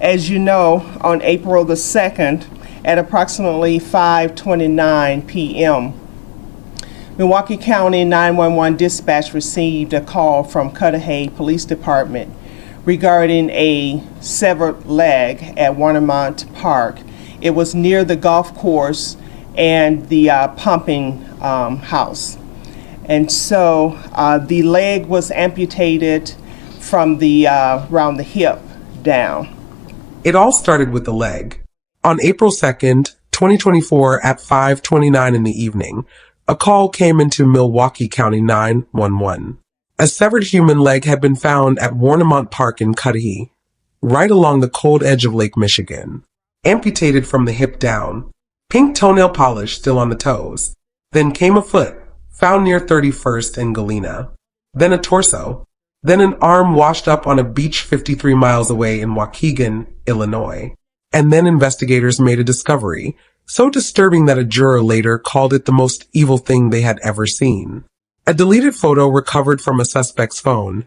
As you know, on April the 2nd, at approximately 5:29 p.m., Milwaukee County 911 dispatch received a call from Cudahy Police Department regarding a severed leg at Warnimont Park. It was near the golf course and the pumping house. And so the leg was amputated from the around the hip down. It all started with the leg. On April 2nd, 2024 at 5:29 in the evening, a call came into Milwaukee County 911. A severed human leg had been found at Warnimont Park in Cudahy, right along the cold edge of Lake Michigan. Amputated from the hip down, pink toenail polish still on the toes. Then came a foot, found near 31st and Galena. Then a torso. Then an arm washed up on a beach 53 miles away in Waukegan, Illinois. And then investigators made a discovery, so disturbing that a juror later called it the most evil thing they had ever seen. A deleted photo recovered from a suspect's phone.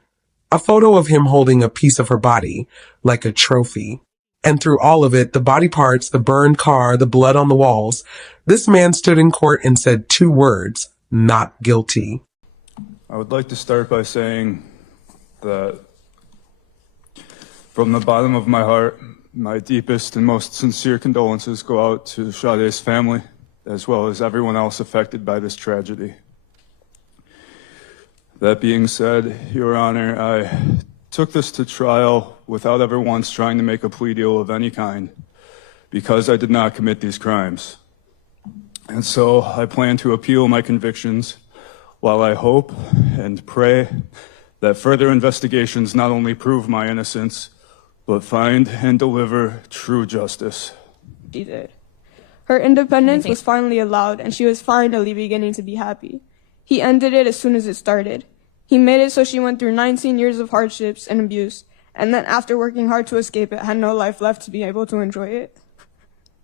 A photo of him holding a piece of her body, like a trophy. And through all of it, the body parts, the burned car, the blood on the walls, this man stood in court and said 2 words, not guilty. I would like to start by saying that from the bottom of my heart, my deepest and most sincere condolences go out to Sade's family, as well as everyone else affected by this tragedy. That being said, Your Honor, I took this to trial without ever once trying to make a plea deal of any kind, because I did not commit these crimes. And so I plan to appeal my convictions while I hope and pray that further investigations not only prove my innocence, but find and deliver true justice. She did. Her independence was finally allowed, and she was finally beginning to be happy. He ended it as soon as it started. He made it so she went through 19 years of hardships and abuse, and then after working hard to escape it, had no life left to be able to enjoy it.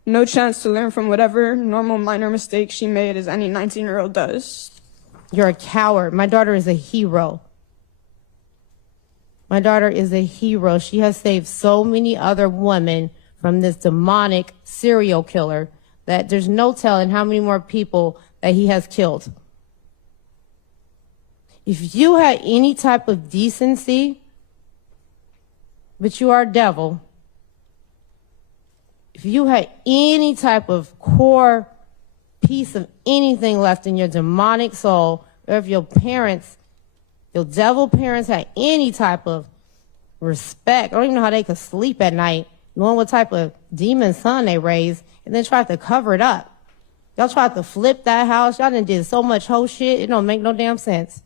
No chance to learn from whatever normal minor mistakes she made, as any 19-year-old does. You're a coward. My daughter is a hero. My daughter is a hero. She has saved so many other women from this demonic serial killer that there's no telling how many more people that he has killed. If you had any type of decency, but you are a devil, if you had any type of core piece of anything left in your demonic soul, or if your parents, your devil parents had any type of respect, I don't even know how they could sleep at night, knowing what type of demon son they raised, and then tried to cover it up. Y'all tried to flip that house. Y'all done did so much whole shit, it don't make no damn sense.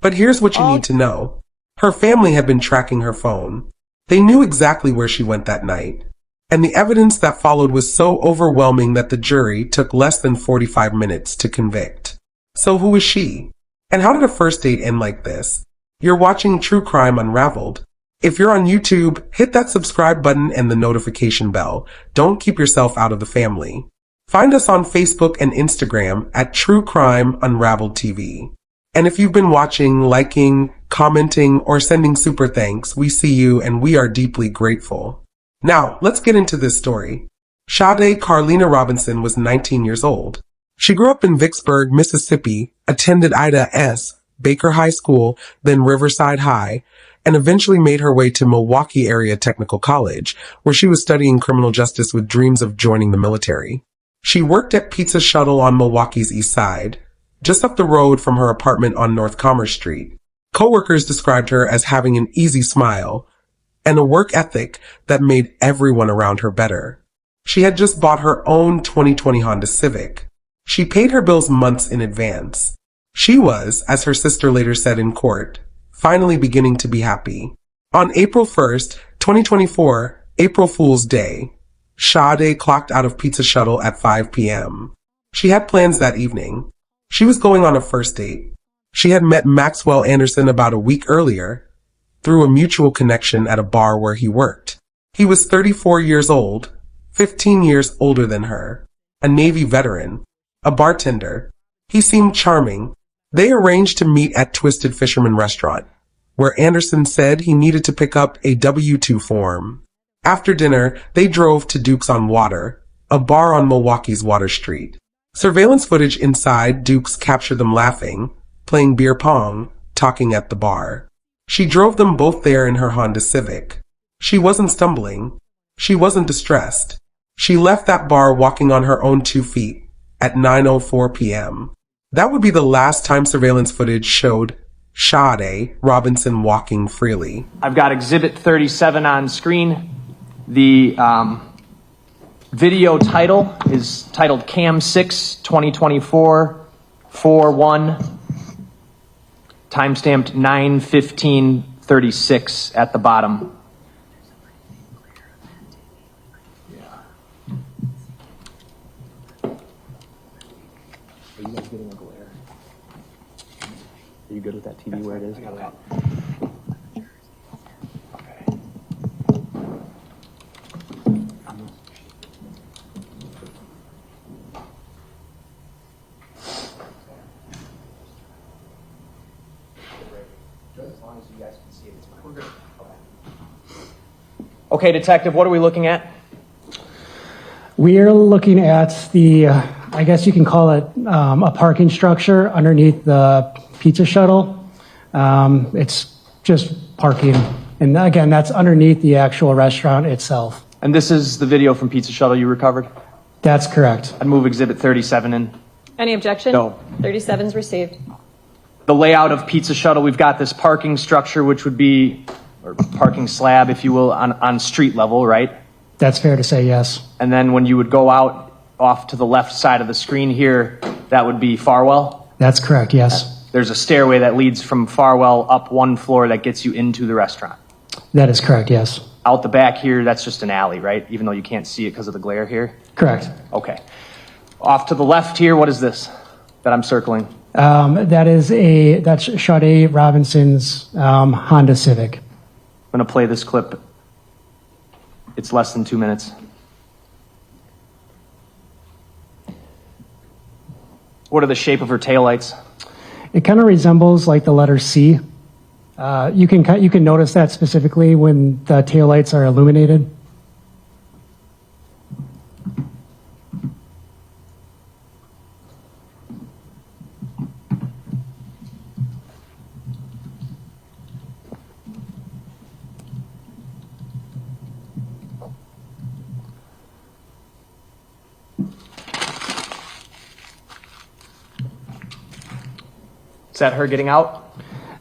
But here's what you need to know. Her family had been tracking her phone. They knew exactly where she went that night. And the evidence that followed was so overwhelming that the jury took less than 45 minutes to convict. So who is she? And how did a first date end like this? You're watching True Crime Unravelled. If you're on YouTube, hit that subscribe button and the notification bell. Don't keep yourself out of the family. Find us on Facebook and Instagram at True Crime Unravelled TV. And if you've been watching, liking, commenting, or sending super thanks, we see you and we are deeply grateful. Now, let's get into this story. Sade Robinson was 19 years old. She grew up in Vicksburg, Mississippi, attended Ida S. Baker High School, then Riverside High, and eventually made her way to Milwaukee Area Technical College, where she was studying criminal justice with dreams of joining the military. She worked at Pizza Shuttle on Milwaukee's east side, just up the road from her apartment on North Commerce Street. Coworkers described her as having an easy smile and a work ethic that made everyone around her better. She had just bought her own 2020 Honda Civic. She paid her bills months in advance. She was, as her sister later said in court, finally beginning to be happy. On April 1st, 2024, April Fool's Day, Sade clocked out of Pizza Shuttle at 5 p.m. She had plans that evening. She was going on a first date. She had met Maxwell Anderson about a week earlier through a mutual connection at a bar where he worked. He was 34 years old, 15 years older than her, a Navy veteran, a bartender. He seemed charming. They arranged to meet at Twisted Fisherman Restaurant, where Anderson said he needed to pick up a W-2 form. After dinner, they drove to Duke's on Water, a bar on Milwaukee's Water Street. Surveillance footage inside Duke's captured them laughing, playing beer pong, talking at the bar. She drove them both there in her Honda Civic. She wasn't stumbling. She wasn't distressed. She left that bar walking on her own 2 feet at 9:04 p.m. That would be the last time surveillance footage showed Sade Robinson walking freely. I've got Exhibit 37 on screen. The video title is titled Cam 6 2024 4-1, timestamped 9/15/36 at the bottom. Are you guys getting a glare? Are you good with that TV where it is? Okay. Okay, Detective, what are we looking at? We're looking at the, I guess you can call it a parking structure underneath the pizza shuttle. It's just parking. And again, that's underneath the actual restaurant itself. And this is the video from Pizza Shuttle you recovered? That's correct. I'd move Exhibit 37 in. Any objection? No. 37's received. The layout of Pizza Shuttle, we've got this parking structure, which would be, or parking slab, if you will, on street level, right? That's fair to say, yes. And then when you would go out off to the left side of the screen here, that would be Farwell. That's correct, yes. There's a stairway that leads from Farwell up one floor that gets you into the restaurant. That is correct, yes. Out the back here, that's just an alley, right? Even though you can't see it because of the glare here? Correct. Okay. Off to the left here, what is this that I'm circling? That's Sade Robinson's Honda Civic. I'm going to play this clip. It's less than 2 minutes. What are the shape of her taillights? It kind of resembles like the letter C. You can notice that specifically when the taillights are illuminated. Is that her getting out?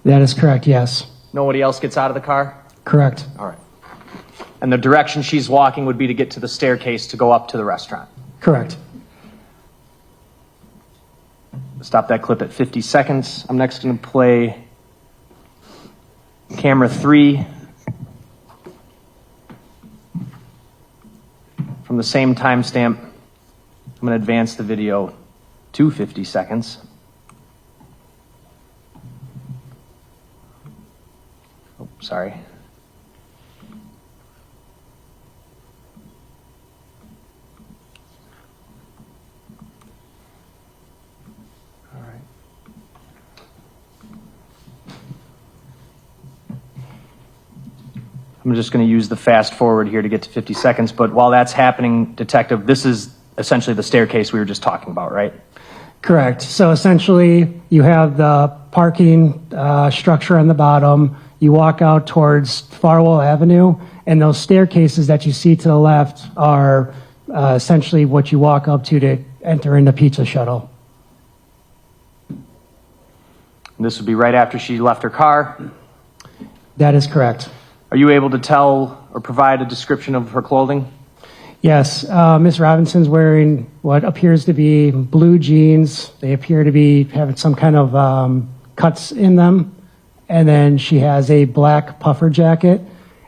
That is correct, yes. Nobody else gets out of the car? Correct. All right. And the direction she's walking would be to get to the staircase to go up to the restaurant? Correct. Stop that clip at 50 seconds. I'm next going to play camera 3 from the same timestamp. I'm going to advance the video to 50 seconds. Oh, sorry. All right. I'm just going to use the fast forward here to get to 50 seconds, but while that's happening, Detective, this is essentially the staircase we were just talking about, right? Correct. So essentially, you have the parking structure on the bottom. You walk out towards Farwell Avenue, and those staircases that you see to the left are essentially what you walk up to enter into Pizza Shuttle. This would be right after she left her car. That is correct. Are you able to tell or provide a description of her clothing? Yes, Ms. Robinson's wearing what appears to be blue jeans. They appear to be having some kind of cuts in them. And then she has a black puffer jacket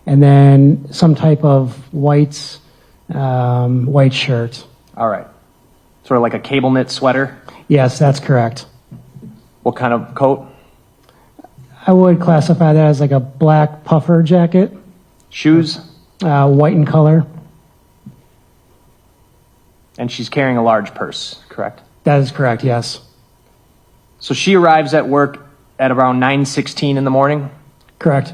and then some type of white shirt. All right. Sort of like a cable knit sweater? Yes, that's correct. What kind of coat? I would classify that as like a black puffer jacket. Shoes? White in color. And she's carrying a large purse, correct? That is correct, yes. So she arrives at work at around 9:16 in the morning? Correct.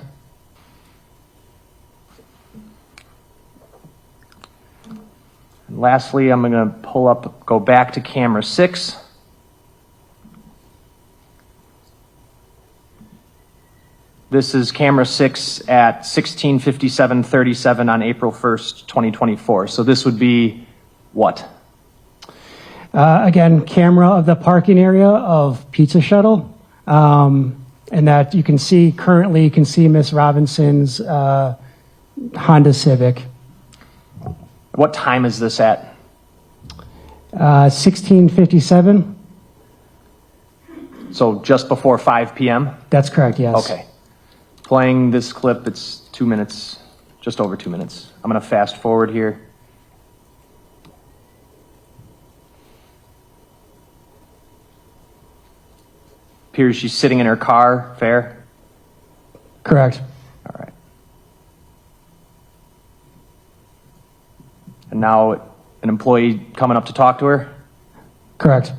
Lastly, I'm going to go back to camera 6. This is camera 6 at 16:57:37 on April 1st, 2024. So this would be what? Again, camera of the parking area of Pizza Shuttle. And that you can see currently, you can see Miss Robinson's Honda Civic. What time is this at? 16:57. So just before 5 p.m.? That's correct, yes. Okay. Playing this clip, it's 2 minutes, just over 2 minutes. I'm going to fast forward here. Appears she's sitting in her car, fair? Correct. All right. And now an employee coming up to talk to her? Correct.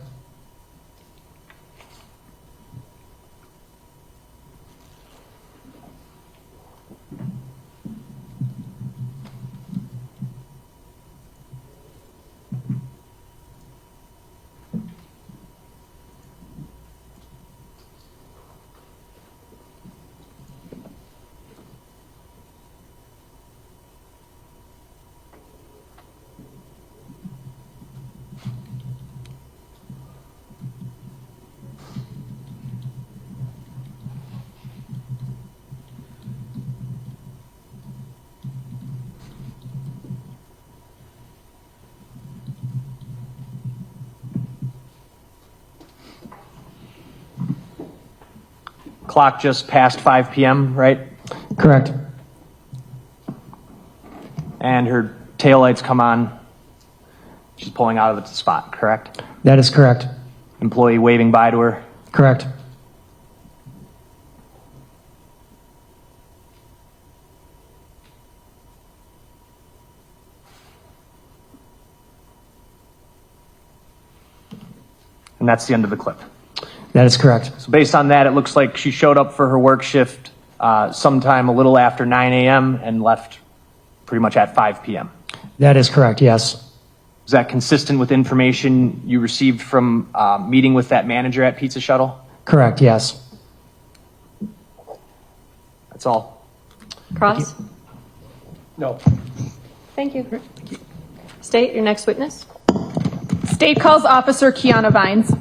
Clock just past 5 p.m., right? Correct. And her taillights come on. She's pulling out of the spot, correct? That is correct. Employee waving bye to her. Correct. And that's the end of the clip. That is correct. So based on that, it looks like she showed up for her work shift sometime a little after 9 a.m. and left pretty much at 5 p.m. That is correct, yes. Is that consistent with information you received from meeting with that manager at Pizza Shuttle? Correct, yes. That's all. Cross? No. Thank you. State, your next witness. State calls Officer Kiana Vines.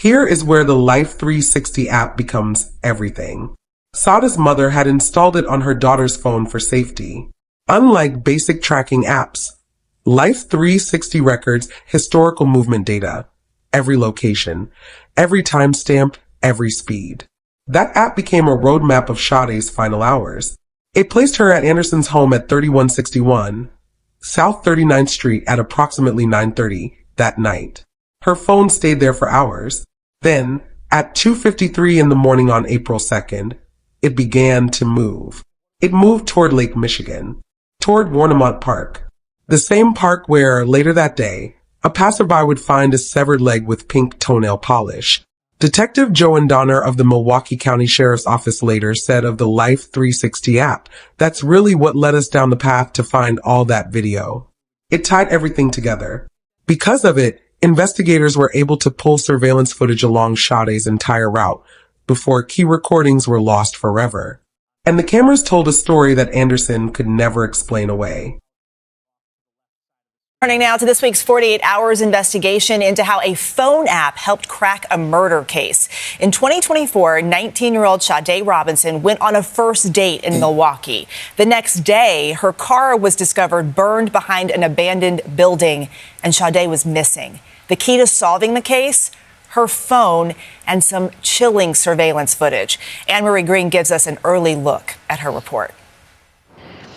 Here is where the Life 360 app becomes everything. Sade's mother had installed it on her daughter's phone for safety. Unlike basic tracking apps, Life 360 records historical movement data, every location, every timestamp, every speed. That app became a roadmap of Sade's final hours. It placed her at Anderson's home at 3161 South 39th Street at approximately 9:30 that night. Her phone stayed there for hours. Then, at 2:53 in the morning on April 2nd, it began to move. It moved toward Lake Michigan, toward Warnimont Park, the same park where, later that day, a passerby would find a severed leg with pink toenail polish. Detective Joan Donner of the Milwaukee County Sheriff's Office later said of the Life 360 app, "That's really what led us down the path to find all that video. It tied everything together. Because of it, investigators were able to pull surveillance footage along Sade's entire route before key recordings were lost forever. And the cameras told a story that Anderson could never explain away." Turning now to this week's 48 Hours investigation into how a phone app helped crack a murder case. In 2024, 19-year-old Sade Robinson went on a first date in Milwaukee. The next day, her car was discovered burned behind an abandoned building, and Sade was missing. The key to solving the case? Her phone and some chilling surveillance footage. Anne-Marie Green gives us an early look at her report.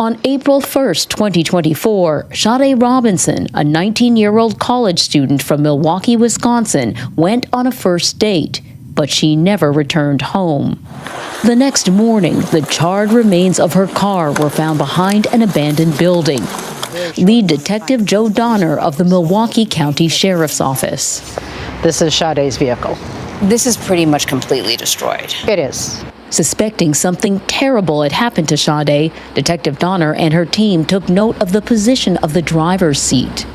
On April 1st, 2024, Sade Robinson, a 19-year-old college student from Milwaukee, Wisconsin, went on a first date, but she never returned home. The next morning, the charred remains of her car were found behind an abandoned building. Lead Detective Joe Donner of the Milwaukee County Sheriff's Office. This is Sade's vehicle. This is pretty much completely destroyed. It is. Suspecting something terrible had happened to Sade, Detective Donner and her team took note of the position of the driver's seat.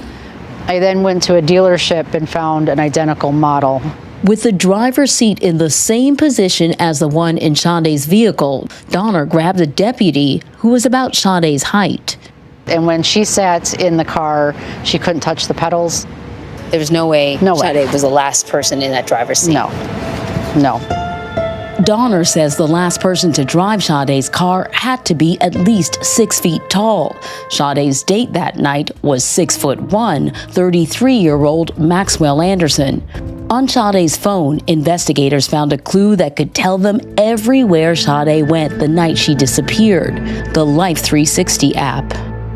I then went to a dealership and found an identical model. With the driver's seat in the same position as the one in Sade's vehicle, Donner grabbed a deputy who was about Sade's height. And when she sat in the car, she couldn't touch the pedals. There was no way No way. Sade was the last person in that driver's seat. No. Donner says the last person to drive Sade's car had to be at least 6 feet tall. Sade's date that night was 6'1", 33-year-old Maxwell Anderson. On Sade's phone, investigators found a clue that could tell them everywhere Sade went the night she disappeared, the Life 360 app.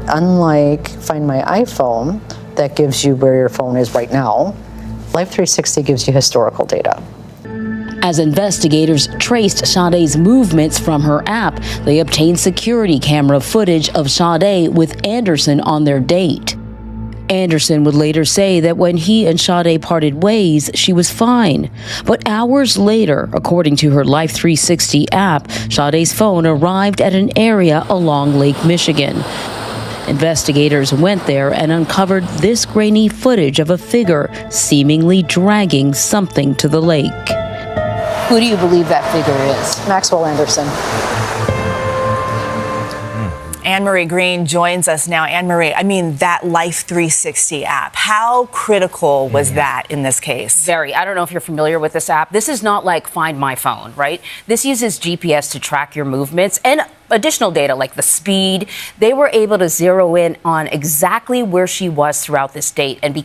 Unlike Find My iPhone, that gives you where your phone is right now, Life 360 gives you historical data. As investigators traced Sade's movements from her app, they obtained security camera footage of Sade with Anderson on their date. Anderson would later say that when he and Sade parted ways, she was fine. But hours later, according to her Life 360 app, Sade's phone arrived at an area along Lake Michigan. Investigators went there and uncovered this grainy footage of a figure seemingly dragging something to the lake. Who do you believe that figure is? Maxwell Anderson. Anne-Marie Green joins us now. Anne-Marie, I mean, that Life 360 app, how critical was that in this case? Very. I don't know if you're familiar with this app. This is not like Find My Phone, right? This uses GPS to track your movements and additional data like the speed. They were able to zero in on exactly where she was throughout this date. And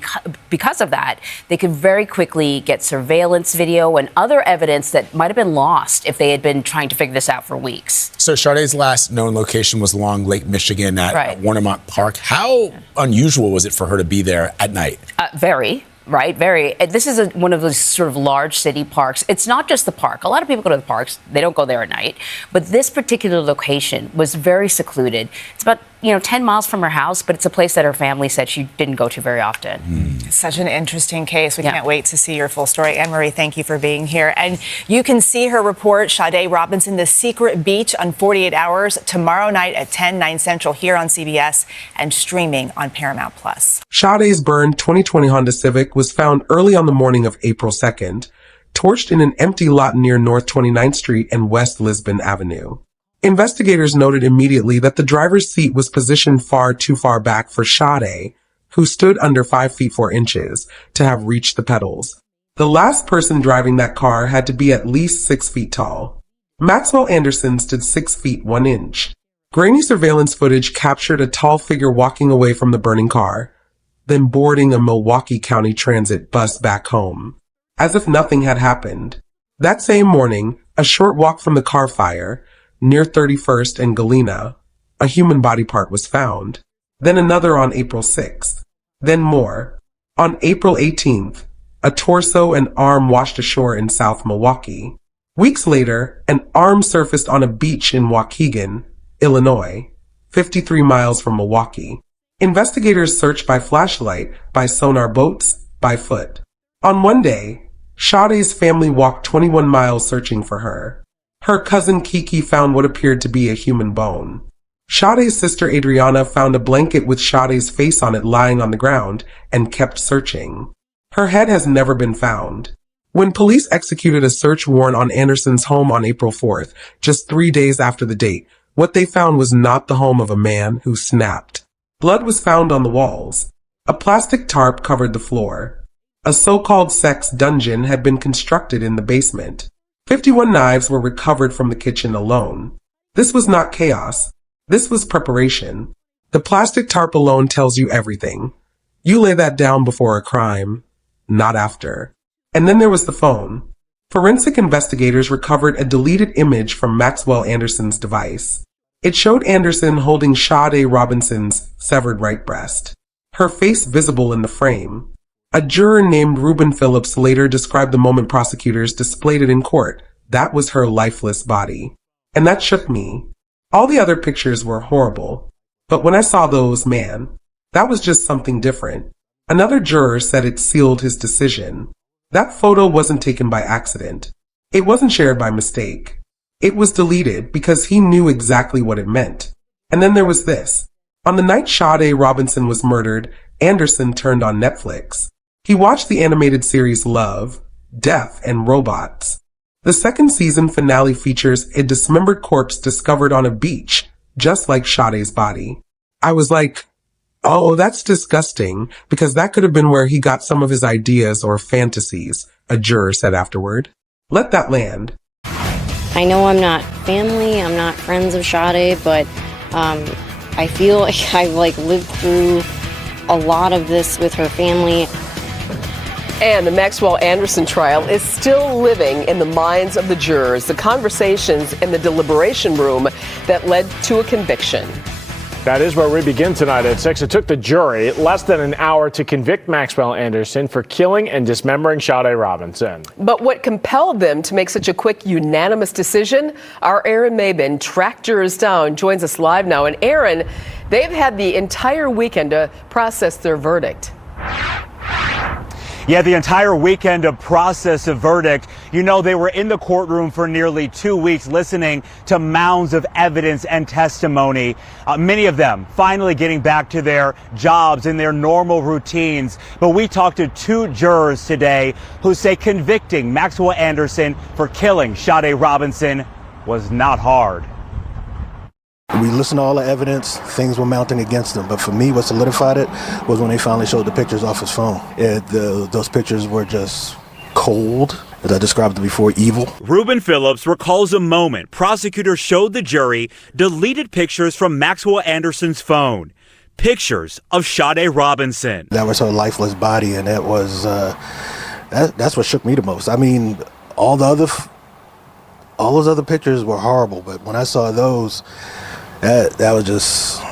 because of that, they could very quickly get surveillance video and other evidence that might have been lost if they had been trying to figure this out for weeks. So Sade's last known location was along Lake Michigan at Warnimont Park. How unusual was it for her to be there at night? Very. Right, very. This is one of those sort of large city parks. It's not just the park. A lot of people go to the parks. They don't go there at night. But this particular location was very secluded. It's about, 10 miles from her house, but it's a place that her family said she didn't go to very often. Such an interesting case. We can't wait to see your full story. Anne-Marie, thank you for being here. And you can see her report, Sade Robinson, The Secret Beach on 48 Hours, tomorrow night at 10, 9 Central here on CBS and streaming on Paramount+. Sade's burned 2020 Honda Civic was found early on the morning of April 2nd, torched in an empty lot near North 29th Street and West Lisbon Avenue. Investigators noted immediately that the driver's seat was positioned far too far back for Sade, who stood under 5 feet 4 inches, to have reached the pedals. The last person driving that car had to be at least 6 feet tall. Maxwell Anderson stood 6 feet 1 inch. Grainy surveillance footage captured a tall figure walking away from the burning car, then boarding a Milwaukee County Transit bus back home, as if nothing had happened. That same morning, a short walk from the car fire, near 31st and Galena, a human body part was found. Then another on April 6th. Then more. On April 18th, a torso and arm washed ashore in South Milwaukee. Weeks later, an arm surfaced on a beach in Waukegan, Illinois, 53 miles from Milwaukee. Investigators searched by flashlight, by sonar boats, by foot. On one day, Sade's family walked 21 miles searching for her. Her cousin Kiki found what appeared to be a human bone. Sade's sister Adriana found a blanket with Sade's face on it lying on the ground and kept searching. Her head has never been found. When police executed a search warrant on Anderson's home on April 4th, just 3 days after the date, what they found was not the home of a man who snapped. Blood was found on the walls. A plastic tarp covered the floor. A so-called sex dungeon had been constructed in the basement. 51 knives were recovered from the kitchen alone. This was not chaos. This was preparation. The plastic tarp alone tells you everything. You lay that down before a crime, not after. And then there was the phone. Forensic investigators recovered a deleted image from Maxwell Anderson's device. It showed Anderson holding Sade Robinson's severed right breast, her face visible in the frame. A juror named Reuben Phillips later described the moment prosecutors displayed it in court. That was her lifeless body. And that shook me. All the other pictures were horrible. But when I saw those, man, that was just something different. Another juror said it sealed his decision. That photo wasn't taken by accident. It wasn't shared by mistake. It was deleted because he knew exactly what it meant. And then there was this. On the night Sade Robinson was murdered, Anderson turned on Netflix. He watched the animated series Love, Death, and Robots. The second season finale features a dismembered corpse discovered on a beach, just like Sade's body. I was like, oh, that's disgusting, because that could have been where he got some of his ideas or fantasies, a juror said afterward. Let that land. I know I'm not family, I'm not friends of Sade, but I feel like I've lived through a lot of this with her family. And the Maxwell Anderson trial is still living in the minds of the jurors, the conversations in the deliberation room that led to a conviction. That is where we begin tonight at 6. It took the jury less than an hour to convict Maxwell Anderson for killing and dismembering Sade Robinson. But what compelled them to make such a quick, unanimous decision? Our Aaron Mabin tracked jurors down, joins us live now. And Aaron, they've had the entire weekend to process their verdict. Yeah, the entire weekend to process a verdict. You know, they were in the courtroom for nearly 2 weeks listening to mounds of evidence and testimony. Many of them finally getting back to their jobs and their normal routines. But we talked to 2 jurors today who say convicting Maxwell Anderson for killing Sade Robinson was not hard. We listened to all the evidence, things were mounting against him. But for me, what solidified it was when they finally showed the pictures off his phone. Those pictures were just cold, as I described it before, evil. Reuben Phillips recalls a moment prosecutors showed the jury deleted pictures from Maxwell Anderson's phone. Pictures of Sade Robinson. That was her lifeless body, and that was, that's what shook me the most. I mean, all those other pictures were horrible, but when I saw those, that was just,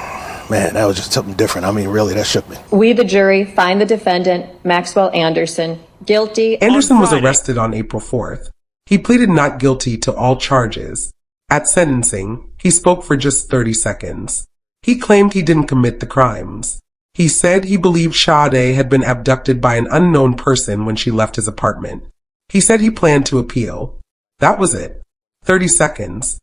man, that was just something different. I mean, really, that shook me. We, the jury, find the defendant, Maxwell Anderson, guilty. Anderson was arrested on April 4th. He pleaded not guilty to all charges. At sentencing, he spoke for just 30 seconds. He claimed he didn't commit the crimes. He said he believed Sade had been abducted by an unknown person when she left his apartment. He said he planned to appeal. That was it. 30 seconds.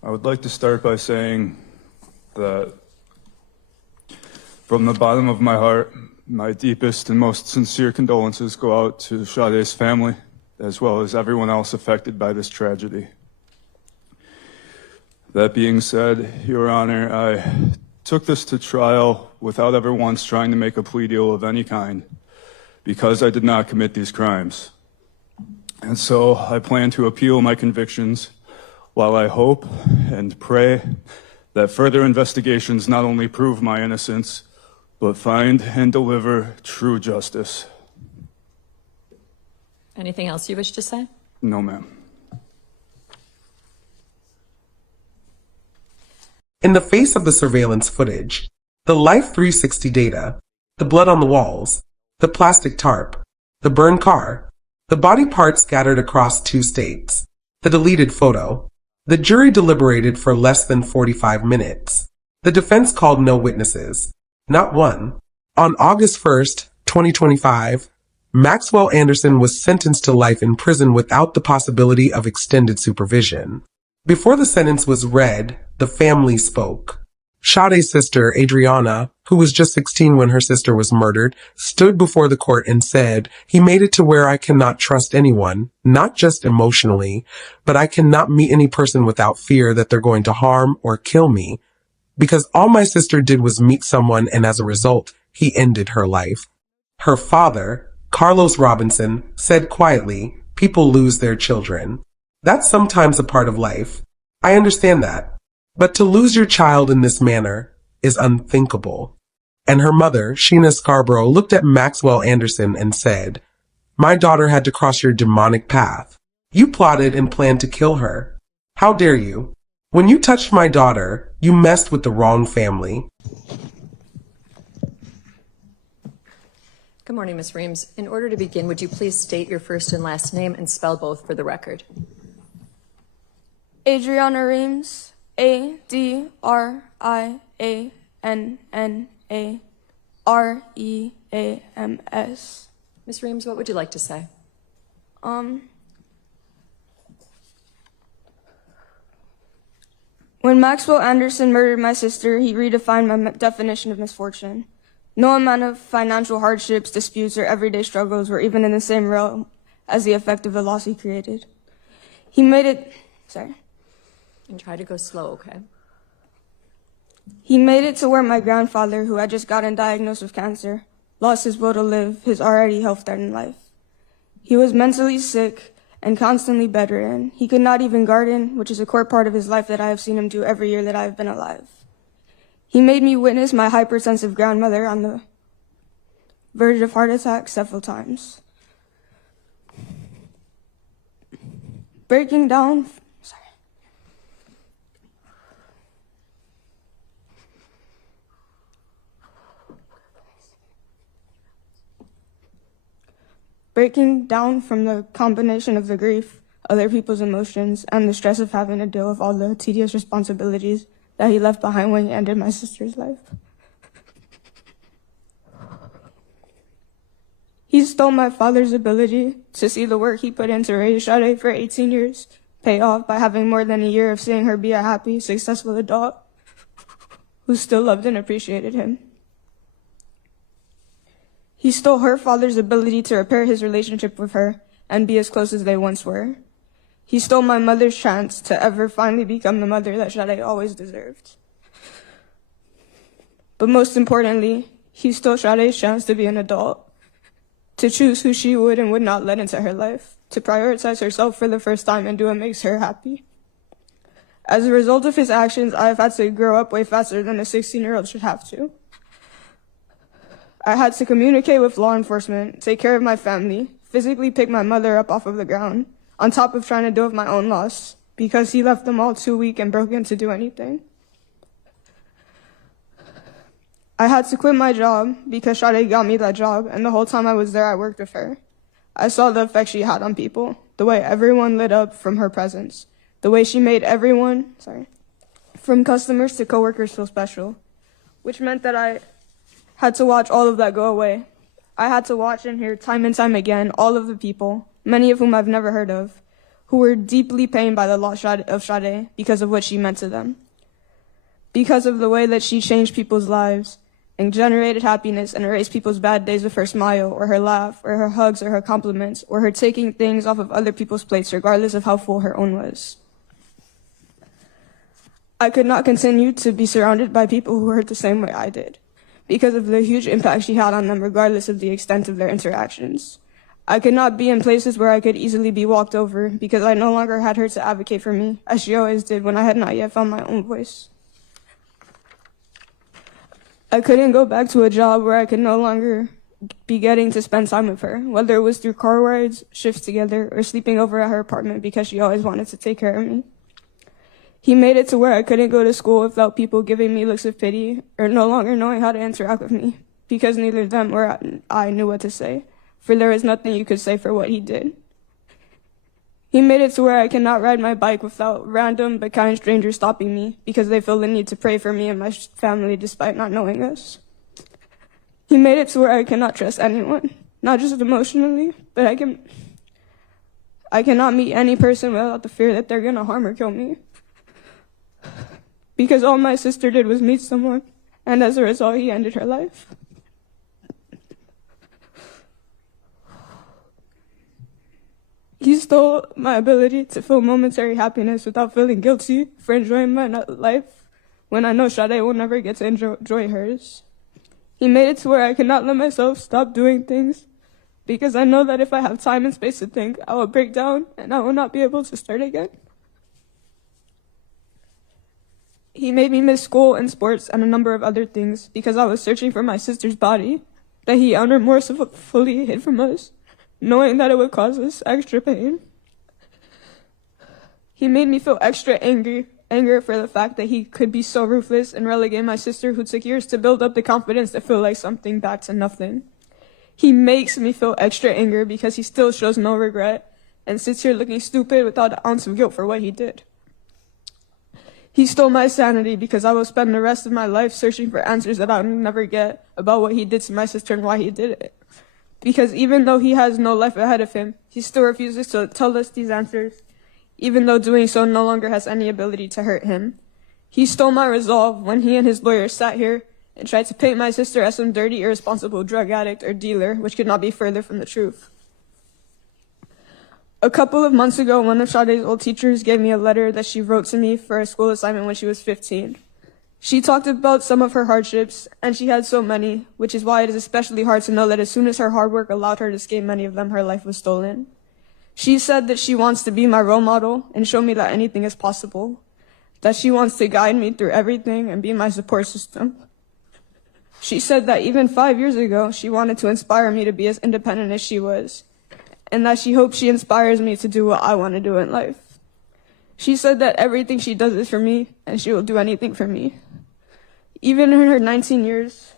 I would like to start by saying that from the bottom of my heart, my deepest and most sincere condolences go out to Sade's family, as well as everyone else affected by this tragedy. That being said, Your Honor, I took this to trial without ever once trying to make a plea deal of any kind, because I did not commit these crimes. And so I plan to appeal my convictions, while I hope and pray that further investigations not only prove my innocence, but find and deliver true justice. Anything else you wish to say? No, ma'am. In the face of the surveillance footage, the Life 360 data, the blood on the walls, the plastic tarp, the burned car, the body parts scattered across 2 states, the deleted photo, the jury deliberated for less than 45 minutes. The defense called no witnesses, not one. On August 1st, 2025, Maxwell Anderson was sentenced to life in prison without the possibility of extended supervision. Before the sentence was read, the family spoke. Sade's sister, Adriana, who was just 16 when her sister was murdered, stood before the court and said, "He made it to where I cannot trust anyone, not just emotionally, but I cannot meet any person without fear that they're going to harm or kill me. Because all my sister did was meet someone, and as a result, he ended her life." Her father, Carlos Robinson, said quietly, "People lose their children. That's sometimes a part of life. I understand that. But to lose your child in this manner is unthinkable." And her mother, Sheena Scarborough, looked at Maxwell Anderson and said, "My daughter had to cross your demonic path. You plotted and planned to kill her. How dare you? When you touched my daughter, you messed with the wrong family. Good morning, Ms. Reams. In order to begin, would you please state your first and last name and spell both for the record? Adriana Reams, ADRIANNAREAMS. Ms. Reams, what would you like to say? When Maxwell Anderson murdered my sister, he redefined my definition of misfortune. No amount of financial hardships, disputes, or everyday struggles were even in the same realm as the effect of the loss he created. He made it, And try to go slow, okay? He made it to where my grandfather, who had just gotten diagnosed with cancer, lost his will to live his already health-threatening life. He was mentally sick and constantly bedridden. He could not even garden, which is a core part of his life that I have seen him do every year that I have been alive. He made me witness my hypersensitive grandmother on the verge of heart attack several times. Breaking down from the combination of the grief, other people's emotions, and the stress of having to deal with all the tedious responsibilities that he left behind when he ended my sister's life. He stole my father's ability to see the work he put in to raise Sade for 18 years pay off by having more than a year of seeing her be a happy, successful adult who still loved and appreciated him. He stole her father's ability to repair his relationship with her and be as close as they once were. He stole my mother's chance to ever finally become the mother that Sade always deserved. But most importantly, he stole Sade's chance to be an adult, to choose who she would and would not let into her life, to prioritize herself for the first time and do what makes her happy. As a result of his actions, I have had to grow up way faster than a 16-year-old should have to. I had to communicate with law enforcement, take care of my family, physically pick my mother up off of the ground, on top of trying to deal with my own loss, because he left them all too weak and broken to do anything. I had to quit my job because Sade got me that job, and the whole time I was there, I worked with her. I saw the effect she had on people, the way everyone lit up from her presence, the way she made everyone, from customers to coworkers feel special, which meant that I had to watch all of that go away. I had to watch and hear time and time again all of the people, many of whom I've never heard of, who were deeply pained by the loss of Sade because of what she meant to them. Because of the way that she changed people's lives and generated happiness and erased people's bad days with her smile or her laugh or her hugs or her compliments or her taking things off of other people's plates regardless of how full her own was. I could not continue to be surrounded by people who hurt the same way I did, because of the huge impact she had on them regardless of the extent of their interactions. I could not be in places where I could easily be walked over because I no longer had her to advocate for me, as she always did when I had not yet found my own voice. I couldn't go back to a job where I could no longer be getting to spend time with her, whether it was through car rides, shifts together, or sleeping over at her apartment because she always wanted to take care of me. He made it to where I couldn't go to school without people giving me looks of pity or no longer knowing how to interact with me because neither them or I knew what to say, for there was nothing you could say for what he did. He made it to where I cannot ride my bike without random but kind strangers stopping me because they feel the need to pray for me and my family despite not knowing us. He made it to where I cannot trust anyone, not just emotionally, but I cannot meet any person without the fear that they're gonna harm or kill me. Because all my sister did was meet someone, and as a result, he ended her life. He stole my ability to feel momentary happiness without feeling guilty for enjoying my life when I know Sade will never get to enjoy hers. He made it to where I could not let myself stop doing things because I know that if I have time and space to think, I will break down and I will not be able to start again. He made me miss school and sports and a number of other things because I was searching for my sister's body that he unremorsefully hid from us, knowing that it would cause us extra pain. He made me feel extra anger for the fact that he could be so ruthless and relegate my sister, who took years to build up the confidence to feel like something, back to nothing. He makes me feel extra anger because he still shows no regret and sits here looking stupid without an ounce of guilt for what he did. He stole my sanity because I will spend the rest of my life searching for answers that I'll never get about what he did to my sister and why he did it. Because even though he has no life ahead of him, he still refuses to tell us these answers, even though doing so no longer has any ability to hurt him. He stole my resolve when he and his lawyer sat here and tried to paint my sister as some dirty, irresponsible drug addict or dealer, which could not be further from the truth. A couple of months ago, one of Sade's old teachers gave me a letter that she wrote to me for a school assignment when she was 15. She talked about some of her hardships, and she had so many, which is why it is especially hard to know that as soon as her hard work allowed her to escape many of them, her life was stolen. She said that she wants to be my role model and show me that anything is possible, that she wants to guide me through everything and be my support system. She said that even 5 years ago, she wanted to inspire me to be as independent as she was, and that she hopes she inspires me to do what I want to do in life. She said that everything she does is for me, and she will do anything for me. Even in her 19 years,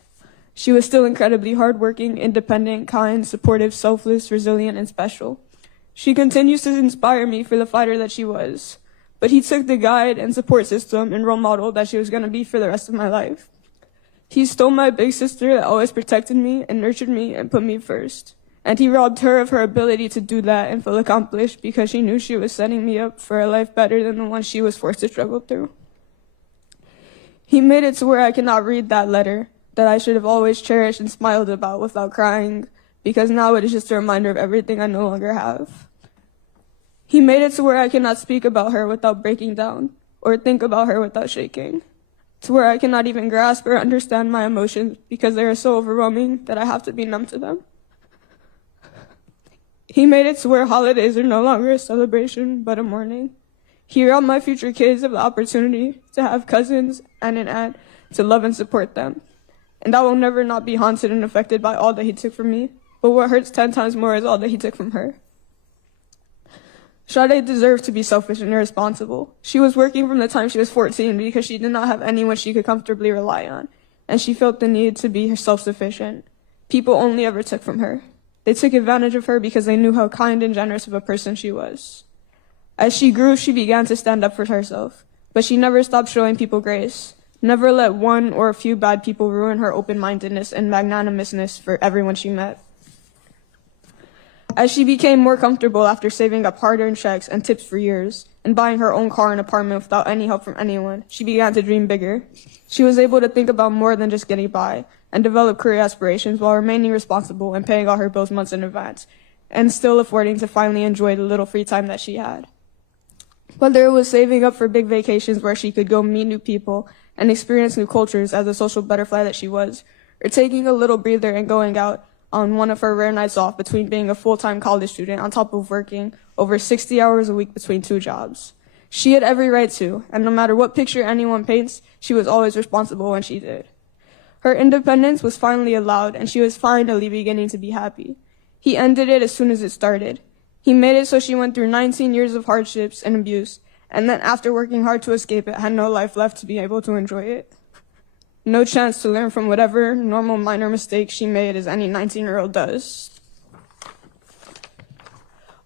she was still incredibly hardworking, independent, kind, supportive, selfless, resilient, and special. She continues to inspire me for the fighter that she was, but he took the guide and support system and role model that she was going to be for the rest of my life. He stole my big sister that always protected me and nurtured me and put me first. And he robbed her of her ability to do that and feel accomplished because she knew she was setting me up for a life better than the one she was forced to struggle through. He made it to where I cannot read that letter that I should have always cherished and smiled about without crying, because now it is just a reminder of everything I no longer have. He made it to where I cannot speak about her without breaking down or think about her without shaking, to where I cannot even grasp or understand my emotions because they are so overwhelming that I have to be numb to them. He made it to where holidays are no longer a celebration, but a mourning. He robbed my future kids of the opportunity to have cousins and an aunt to love and support them. And I will never not be haunted and affected by all that he took from me, but what hurts 10 times more is all that he took from her. Sade deserves to be selfish and irresponsible. She was working from the time she was 14 because she did not have anyone she could comfortably rely on, and she felt the need to be self-sufficient. People only ever took from her. They took advantage of her because they knew how kind and generous of a person she was. As she grew, she began to stand up for herself, but she never stopped showing people grace, never let one or a few bad people ruin her open-mindedness and magnanimousness for everyone she met. As she became more comfortable after saving up hard-earned checks and tips for years, and buying her own car and apartment without any help from anyone, she began to dream bigger. She was able to think about more than just getting by, and develop career aspirations while remaining responsible and paying all her bills months in advance, and still affording to finally enjoy the little free time that she had. Whether it was saving up for big vacations where she could go meet new people and experience new cultures as a social butterfly that she was, or taking a little breather and going out on one of her rare nights off between being a full-time college student on top of working over 60 hours a week between 2 jobs. She had every right to, and no matter what picture anyone paints, she was always responsible when she did. Her independence was finally allowed, and she was finally beginning to be happy. He ended it as soon as it started. He made it so she went through 19 years of hardships and abuse, and then after working hard to escape it, had no life left to be able to enjoy it. No chance to learn from whatever normal minor mistake she made as any 19-year-old does.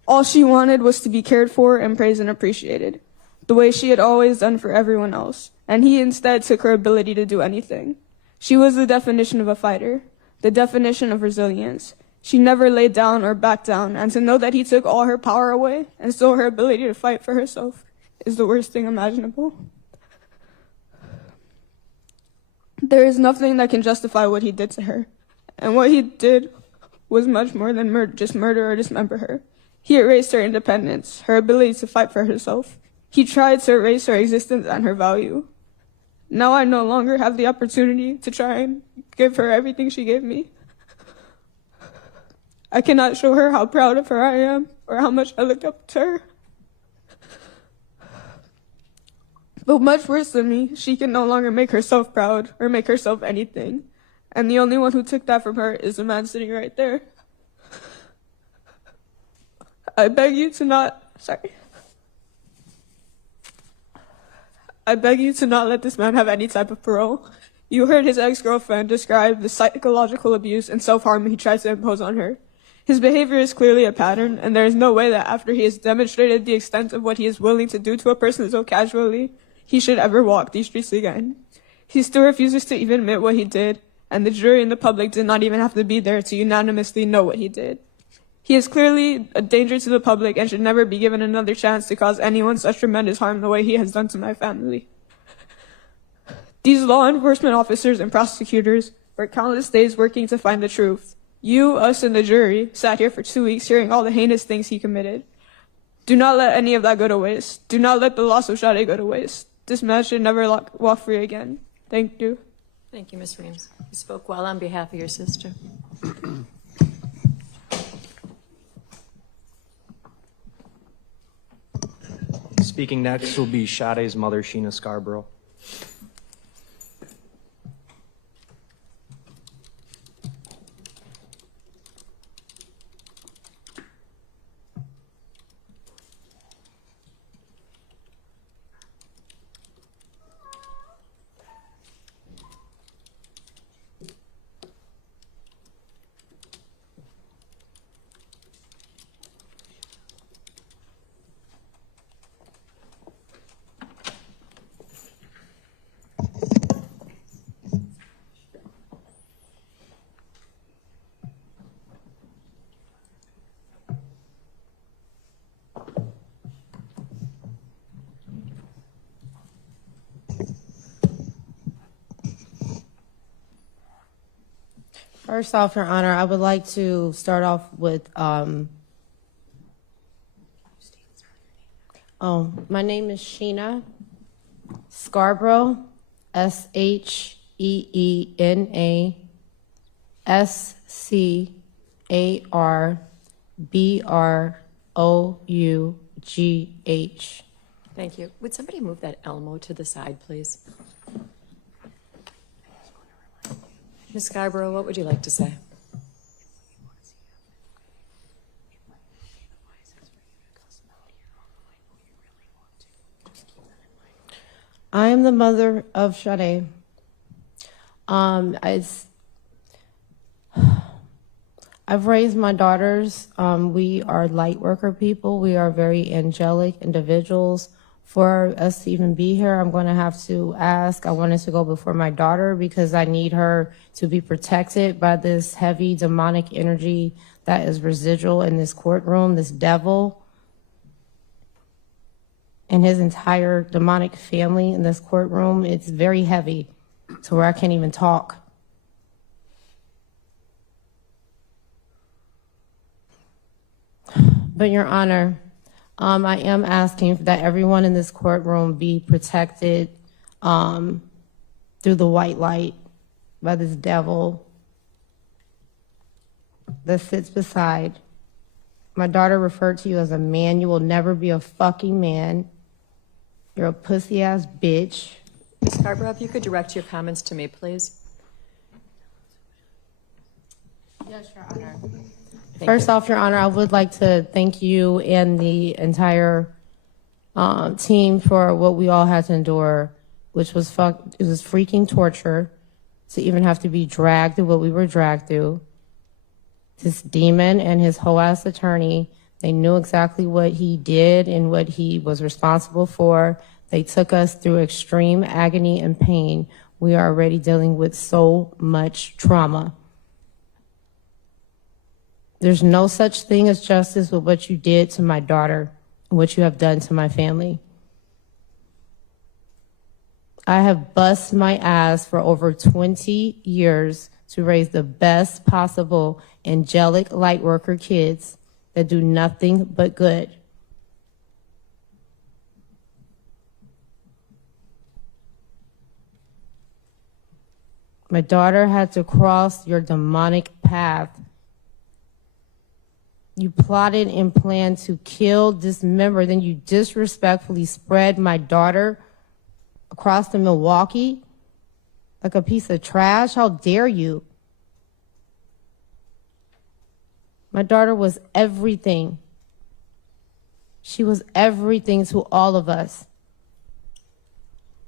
All she wanted was to be cared for and praised and appreciated, the way she had always done for everyone else, and he instead took her ability to do anything. She was the definition of a fighter, the definition of resilience. She never laid down or backed down, and to know that he took all her power away and stole her ability to fight for herself is the worst thing imaginable. There is nothing that can justify what he did to her, and what he did was much more than just murder or dismember her. He erased her independence, her ability to fight for herself. He tried to erase her existence and her value. Now I no longer have the opportunity to try and give her everything she gave me. I cannot show her how proud of her I am or how much I look up to her. But much worse than me, she can no longer make herself proud or make herself anything. And the only one who took that from her is the man sitting right there. I beg you to not, I beg you to not let this man have any type of parole. You heard his ex-girlfriend describe the psychological abuse and self-harm he tried to impose on her. His behavior is clearly a pattern, and there is no way that after he has demonstrated the extent of what he is willing to do to a person so casually, he should ever walk these streets again. He still refuses to even admit what he did, and the jury and the public did not even have to be there to unanimously know what he did. He is clearly a danger to the public and should never be given another chance to cause anyone such tremendous harm the way he has done to my family. These law enforcement officers and prosecutors worked countless days working to find the truth. You, us, and the jury sat here for 2 weeks hearing all the heinous things he committed. Do not let any of that go to waste. Do not let the loss of Sade go to waste. This man should never walk free again. Thank you. Thank you, Ms. Reams. You spoke well on behalf of your sister. Speaking next will be Sade's mother, Sheena Scarborough. First off, Your Honor, I would like to start off with, my name is Sheena Scarborough, SHEENA SCarbrough. Thank you. Would somebody move that Elmo to the side, please? Ms. Scarborough, what would you like to say? I am the mother of Sade. I've raised my daughters. We are light worker people. We are very angelic individuals. For us to even be here, I'm going to have to ask. I wanted to go before my daughter because I need her to be protected by this heavy demonic energy that is residual in this courtroom, this devil and his entire demonic family in this courtroom. It's very heavy to where I can't even talk. But Your Honor, I am asking that everyone in this courtroom be protected through the white light by this devil that sits beside. My daughter referred to you as a man. You will never be a fucking man. You're a pussy-ass bitch. Ms. Scarborough, if you could direct your comments to me, please. Yes, Your Honor. First off, Your Honor, I would like to thank you and the entire team for what we all had to endure, which was it was freaking torture to even have to be dragged through what we were dragged through. This demon and his whole ass attorney, they knew exactly what he did and what he was responsible for. They took us through extreme agony and pain. We are already dealing with so much trauma. There's no such thing as justice with what you did to my daughter and what you have done to my family. I have bust my ass for over 20 years to raise the best possible angelic light worker kids that do nothing but good. My daughter had to cross your demonic path. You plotted and planned to kill, dismember, then you disrespectfully spread my daughter across the Milwaukee like a piece of trash. How dare you? My daughter was everything. She was everything to all of us.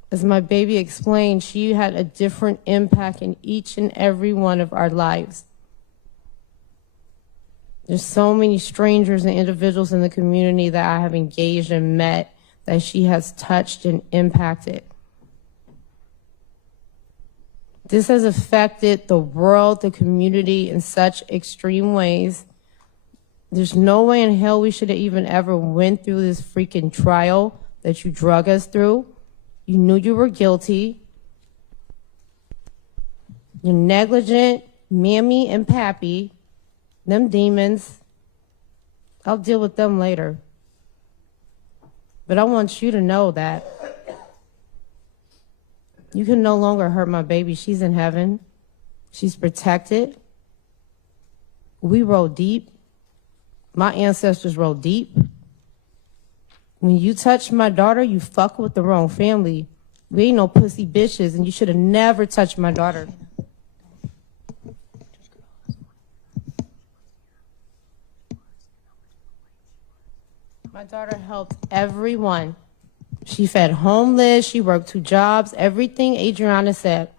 As my baby explained, she had a different impact in each and every one of our lives. There's so many strangers and individuals in the community that I have engaged and met that she has touched and impacted. This has affected the world, the community in such extreme ways. There's no way in hell we should have even ever went through this freaking trial that you drug us through. You knew you were guilty. You're negligent, mammy and pappy, them demons. I'll deal with them later. But I want you to know that you can no longer hurt my baby. She's in heaven. She's protected. We roll deep. My ancestors roll deep. When you touch my daughter, you fuck with the wrong family. We ain't no pussy bitches, and you should have never touched my daughter. My daughter helped everyone. She fed homeless, she worked 2 jobs, everything Adriana said.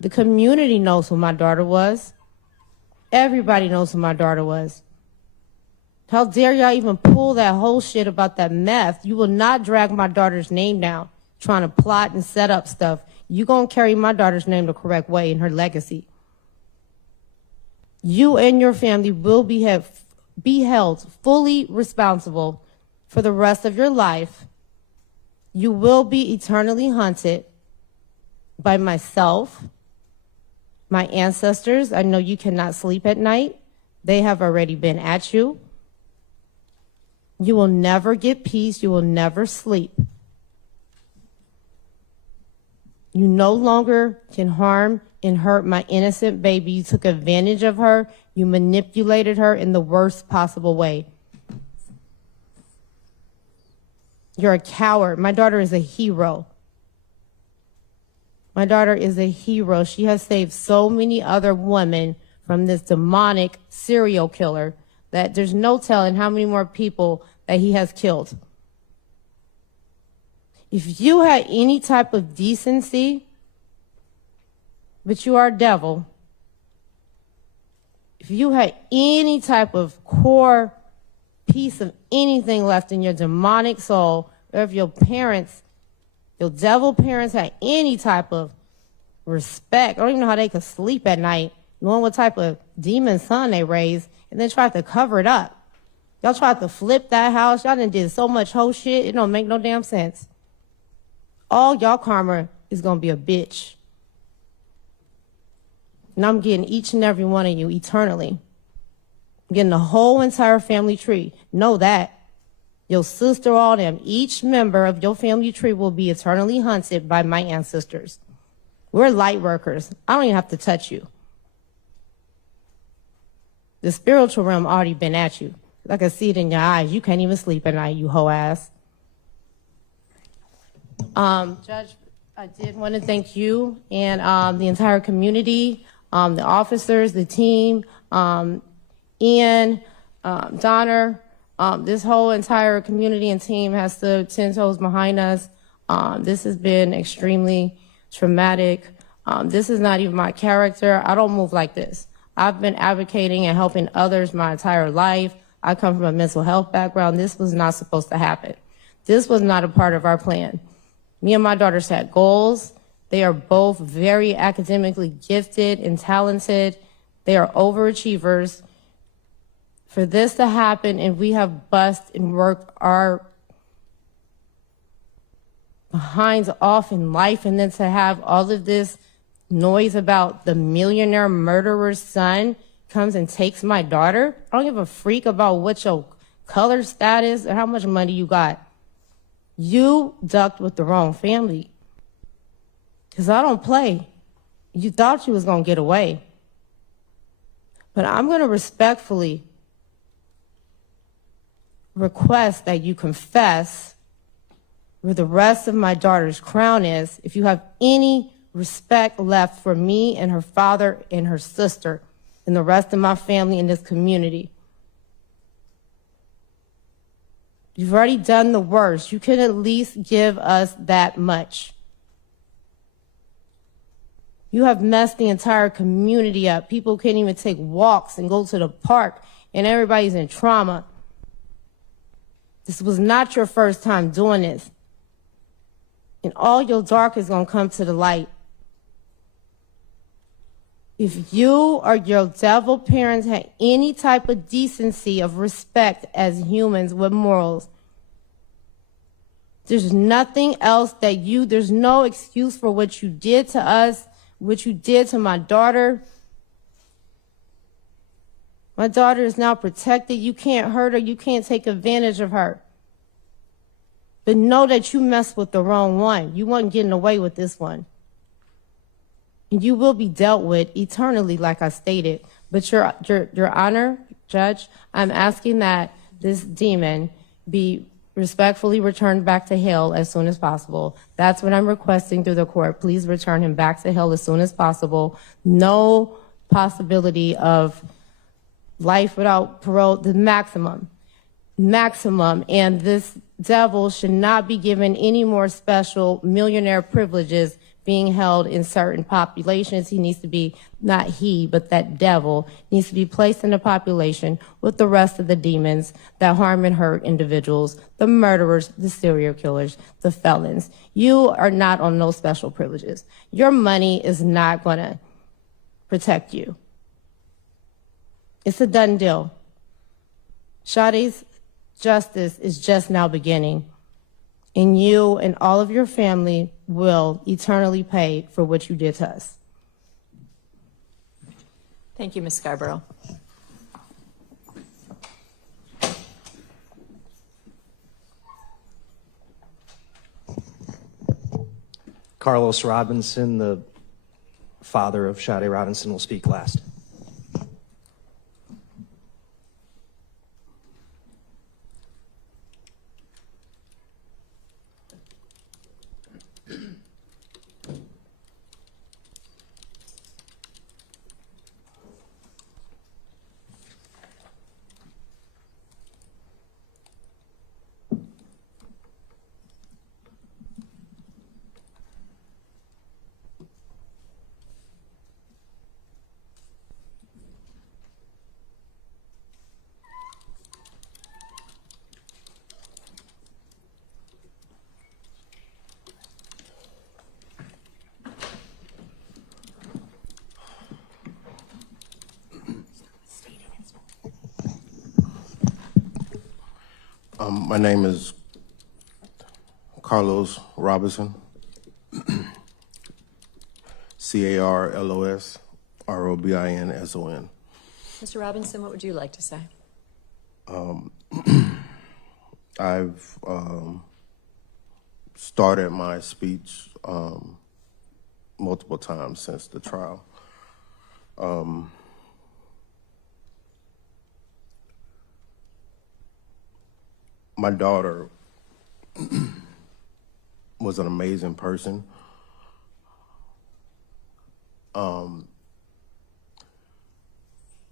The community knows who my daughter was. Everybody knows who my daughter was. How dare y'all even pull that whole shit about that meth? You will not drag my daughter's name down, trying to plot and set up stuff. You gonna carry my daughter's name the correct way in her legacy. You and your family will be held fully responsible for the rest of your life. You will be eternally haunted by myself, my ancestors. I know you cannot sleep at night. They have already been at you. You will never get peace. You will never sleep. You no longer can harm and hurt my innocent baby. You took advantage of her. You manipulated her in the worst possible way. You're a coward. My daughter is a hero. My daughter is a hero. She has saved so many other women from this demonic serial killer that there's no telling how many more people that he has killed. If you had any type of decency, but you are a devil, if you had any type of core piece of anything left in your demonic soul, or if your parents, your devil parents had any type of respect, I don't even know how they could sleep at night, knowing what type of demon son they raised, and then tried to cover it up. Y'all tried to flip that house. Y'all done did so much whole shit. It don't make no damn sense. All y'all karma is going to be a bitch. And I'm getting each and every one of you eternally. I'm getting the whole entire family tree. Know that. Your sister, all them, each member of your family tree will be eternally hunted by my ancestors. We're light workers. I don't even have to touch you. The spiritual realm already been at you. I can see it in your eyes. You can't even sleep at night, you hoe ass. Judge, I did want to thank you and the entire community, the officers, the team, Ian, Donner, this whole entire community and team has stood 10 toes behind us. This has been extremely traumatic. This is not even my character. I don't move like this. I've been advocating and helping others my entire life. I come from a mental health background. This was not supposed to happen. This was not a part of our plan. Me and my daughters had goals. They are both very academically gifted and talented. They are overachievers. For this to happen, and we have bust and worked our behinds off in life, and then to have all of this noise about the millionaire murderer's son comes and takes my daughter. I don't give a freak about what your color status or how much money you got. You ducked with the wrong family. Because I don't play. You thought you was going to get away. But I'm going to respectfully request that you confess where the rest of my daughter's crown is, if you have any respect left for me and her father and her sister and the rest of my family in this community. You've already done the worst. You can at least give us that much. You have messed the entire community up. People can't even take walks and go to the park, and everybody's in trauma. This was not your first time doing this. And all your dark is going to come to the light. If you or your devil parents had any type of decency of respect as humans with morals, there's nothing else that there's no excuse for what you did to us, what you did to my daughter. My daughter is now protected. You can't hurt her. You can't take advantage of her. But know that you messed with the wrong one. You weren't getting away with this one. And you will be dealt with eternally, like I stated. But Your Honor, Judge, I'm asking that this demon be respectfully returned back to hell as soon as possible. That's what I'm requesting through the court. Please return him back to hell as soon as possible. No possibility of life without parole, the maximum. And this devil should not be given any more special millionaire privileges being held in certain populations. He needs to be, not he, but that devil needs to be placed in a population with the rest of the demons that harm and hurt individuals, the murderers, the serial killers, the felons. You are not on no special privileges. Your money is not going to protect you. It's a done deal. Sade's justice is just now beginning. And you and all of your family will eternally pay for what you did to us. Thank you, Ms. Scarborough. Carlos Robinson, the father of Sade Robinson, will speak last. My name is Carlos Robinson, CarlosRobinson. Mr. Robinson, what would you like to say? I've started my speech multiple times since the trial. My daughter was an amazing person.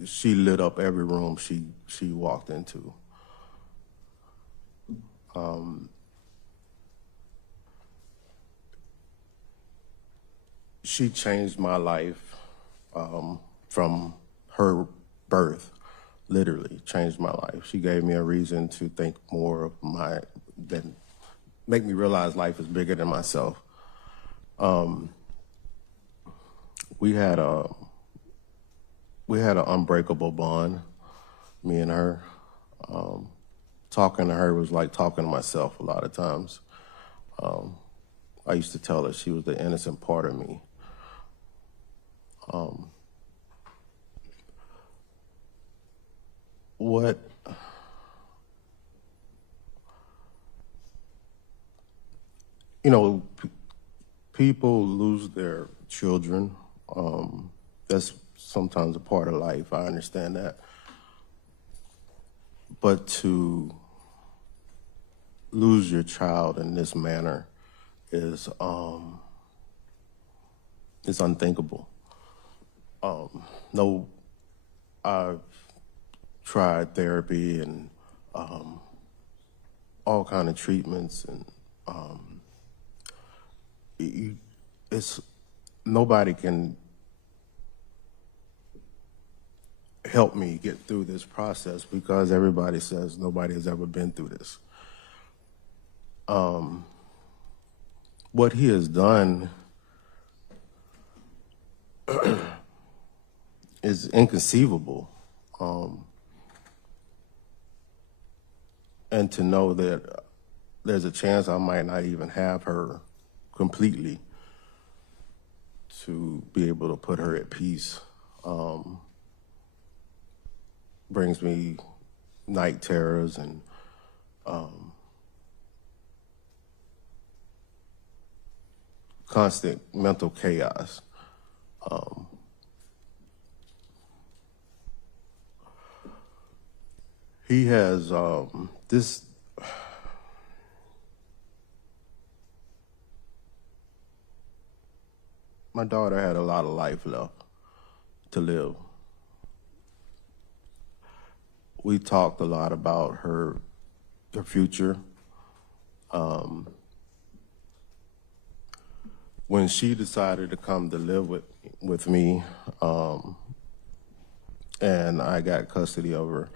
She lit up every room she walked into. She changed my life from her birth. Literally changed my life. She gave me a reason to think more of than make me realize life is bigger than myself. We had an unbreakable bond, me and her. Talking to her was like talking to myself a lot of times. I used to tell her she was the innocent part of me. People lose their children. That's sometimes a part of life. I understand that. But to lose your child in this manner is unthinkable. No, I've tried therapy and all kind of treatments, and it's nobody can help me get through this process because everybody says nobody has ever been through this. What he has done is inconceivable. And to know that there's a chance I might not even have her completely to be able to put her at peace brings me night terrors and constant mental chaos. He has this. My daughter had a lot of life left to live. We talked a lot about her future. When she decided to come to live with me, and I got custody of her,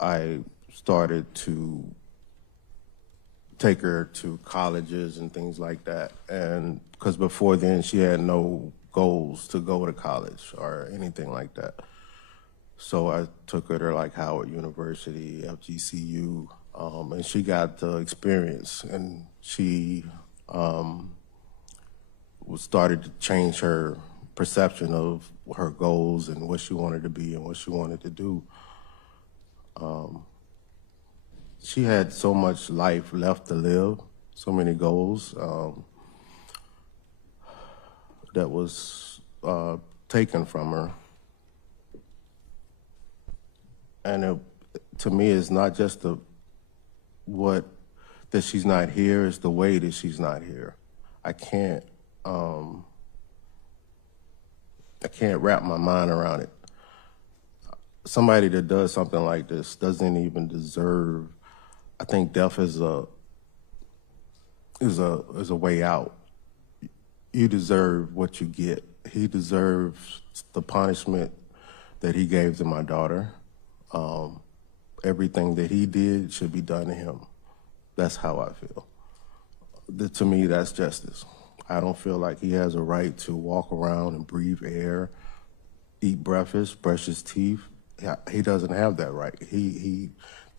I started to take her to colleges and things like that. And because before then she had no goals to go to college or anything like that. So I took her to like Howard University, FGCU, and she got the experience, and she started to change her perception of her goals and what she wanted to be and what she wanted to do. She had so much life left to live, so many goals that was taken from her. And to me, it's not just that she's not here, it's the way that she's not here. I can't wrap my mind around it. Somebody that does something like this doesn't even deserve. I think death is a way out. You deserve what you get. He deserves the punishment that he gave to my daughter. Everything that he did should be done to him. That's how I feel. To me, that's justice. I don't feel like he has a right to walk around and breathe air, eat breakfast, brush his teeth. He doesn't have that right. The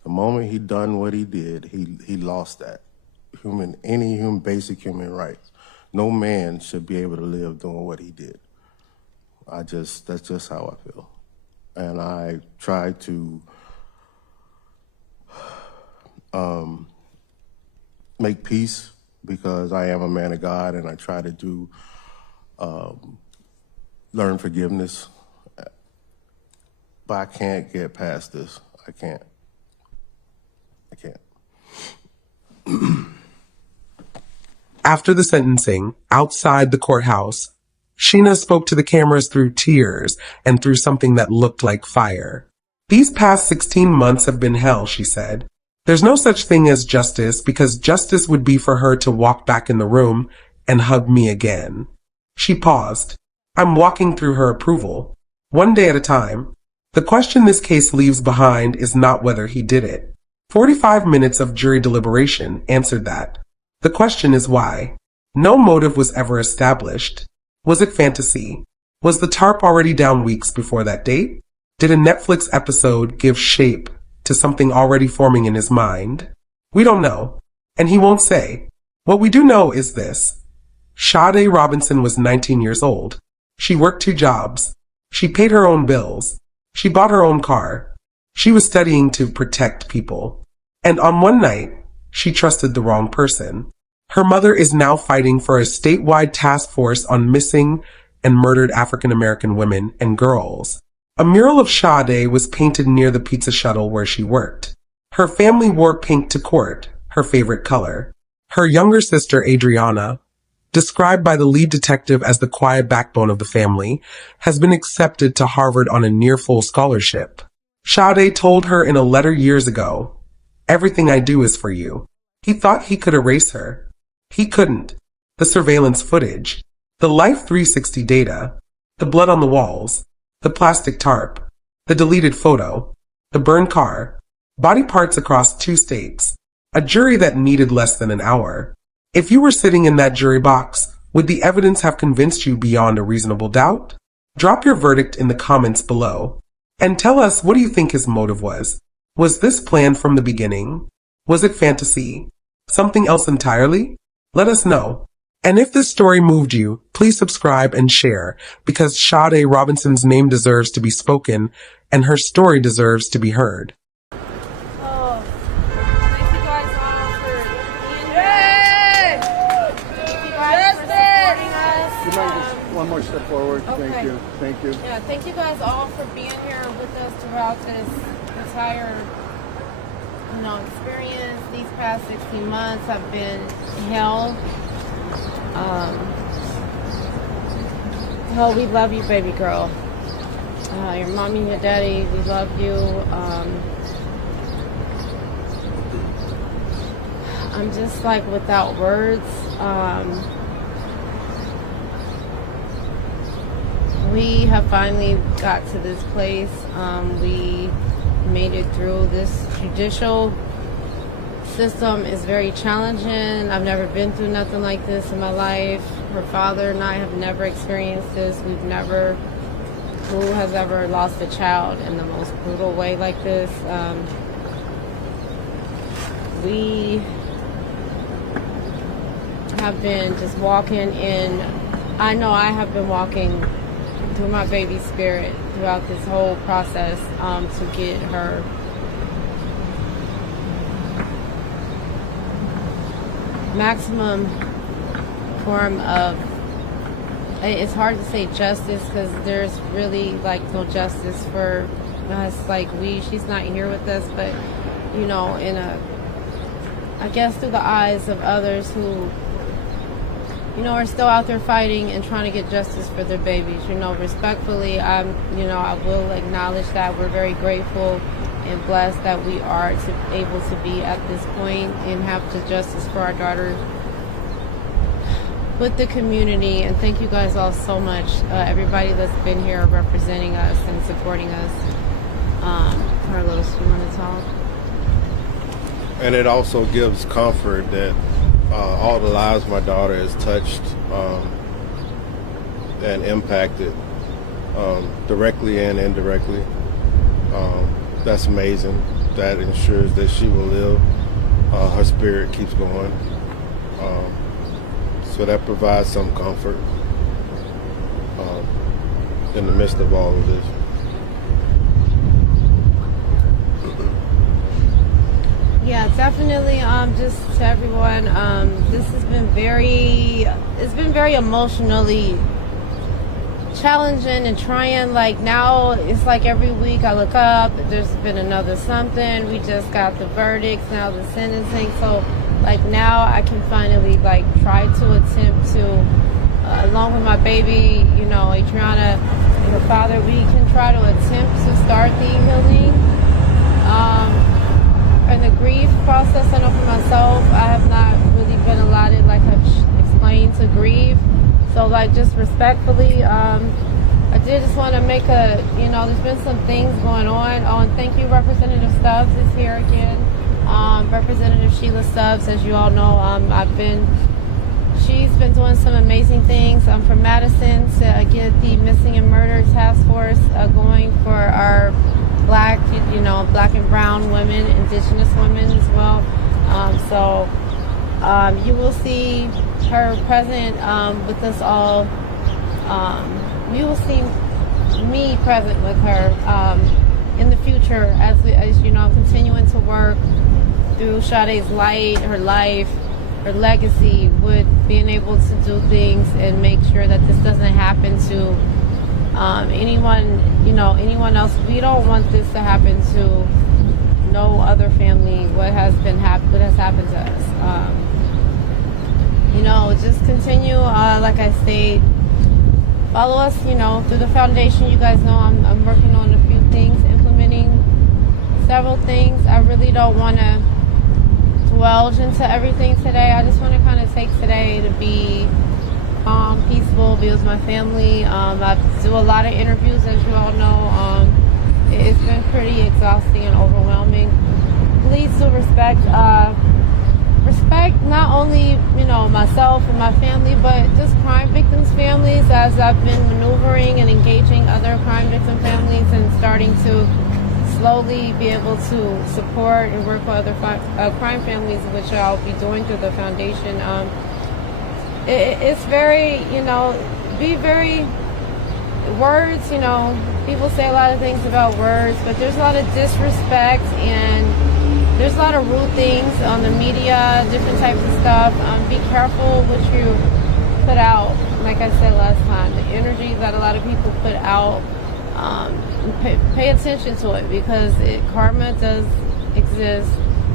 moment he done what he did, he lost that. Any basic human rights. No man should be able to live doing what he did. That's just how I feel. And I try to make peace because I am a man of God, and I try to do learn forgiveness. But I can't get past this. I can't. After the sentencing, outside the courthouse, Sheena spoke to the cameras through tears and through something that looked like fire. These past 16 months have been hell, she said. There's no such thing as justice because justice would be for her to walk back in the room and hug me again. She paused. I'm walking through her approval, one day at a time. The question this case leaves behind is not whether he did it. 45 minutes of jury deliberation answered that. The question is why. No motive was ever established. Was it fantasy? Was the tarp already down weeks before that date? Did a Netflix episode give shape to something already forming in his mind? We don't know, and he won't say. What we do know is this. Sade Robinson was 19 years old. She worked 2 jobs. She paid her own bills. She bought her own car. She was studying to protect people. And on one night, she trusted the wrong person. Her mother is now fighting for a statewide task force on missing and murdered African American women and girls. A mural of Sade was painted near the pizza shuttle where she worked. Her family wore pink to court, her favorite color. Her younger sister, Adriana, described by the lead detective as the quiet backbone of the family, has been accepted to Harvard on a near-full scholarship. Sade told her in a letter years ago, Everything I do is for you. He thought he could erase her. He couldn't. The surveillance footage, the Life 360 data, the blood on the walls, the plastic tarp, the deleted photo, the burned car, body parts across 2 states, a jury that needed less than an hour. If you were sitting in that jury box, would the evidence have convinced you beyond a reasonable doubt? Drop your verdict in the comments below. And tell us, what do you think his motive was? Was this planned from the beginning? Was it fantasy? Something else entirely? Let us know. And if this story moved you, please subscribe and share, because Sade Robinson's name deserves to be spoken and her story deserves to be heard. One more step forward. Okay. Thank you. Thank you. Yeah, thank you guys all for being here with us throughout this entire, experience. These past 16 months have been hell. We love you, baby girl. Your mommy and your daddy, we love you. I'm just like without words. We have finally got to this place. We made it through. This judicial system is very challenging. I've never been through nothing like this in my life. Her father and I have never experienced this. Who has ever lost a child in the most brutal way like this? We have been just walking in, I know I have been walking through my baby's spirit throughout this whole process to get her maximum form of, it's hard to say justice because there's really like no justice for us. She's not here with us, but I guess through the eyes of others who are still out there fighting and trying to get justice for their babies. Respectfully, I will acknowledge that we're very grateful and blessed that we are able to be at this point and have the justice for our daughter with the community. And thank you guys all so much. Everybody that's been here representing us and supporting us. Carlos, you want to talk? And it also gives comfort that all the lives my daughter has touched and impacted directly and indirectly. That's amazing. That ensures that she will live. Her spirit keeps going. So that provides some comfort in the midst of all of this. Yeah, definitely. Just to everyone, this has been very emotionally challenging and trying. Now it's like every week I look up, there's been another something. We just got the verdicts, now the sentencing. So now I can finally try to attempt to, along with my baby, Adriana and her father, we can try to attempt to start the healing. And the grief process, I know for myself, I have not really been allotted, like I've explained, to grieve. So, just respectfully, I did just want to make there's been some things going on. Oh, and thank you, Representative Stubbs is here again. Representative Sheila Stubbs, as you all know, she's been doing some amazing things. I'm from Madison to get the Missing and Murder Task Force going for our Black and brown women, indigenous women as well. You will see her present with us all. You will see me present with her in the future as continuing to work through Sade's light, her life, her legacy, with being able to do things and make sure that this doesn't happen to anyone else. We don't want this to happen to no other family. What has happened to us. Just continue. Like I said, follow us. Through the foundation. You guys know I'm working on a few things, implementing several things. I really don't want to dwelge into everything today. I just want to kind of take today to be calm, peaceful, be with my family. I do a lot of interviews, as you all know. It's been pretty exhausting and overwhelming. Please do respect not only, myself and my family, but just crime victims' families, as I've been maneuvering and engaging other crime victim families and starting to slowly be able to support and work with other crime families, which I'll be doing through the foundation. It's very, be very, words, people say a lot of things about words, but there's a lot of disrespect and there's a lot of rude things on the media, different types of stuff. Be careful what you put out. Like I said last time, the energy that a lot of people put out, pay attention to it, because karma does exist,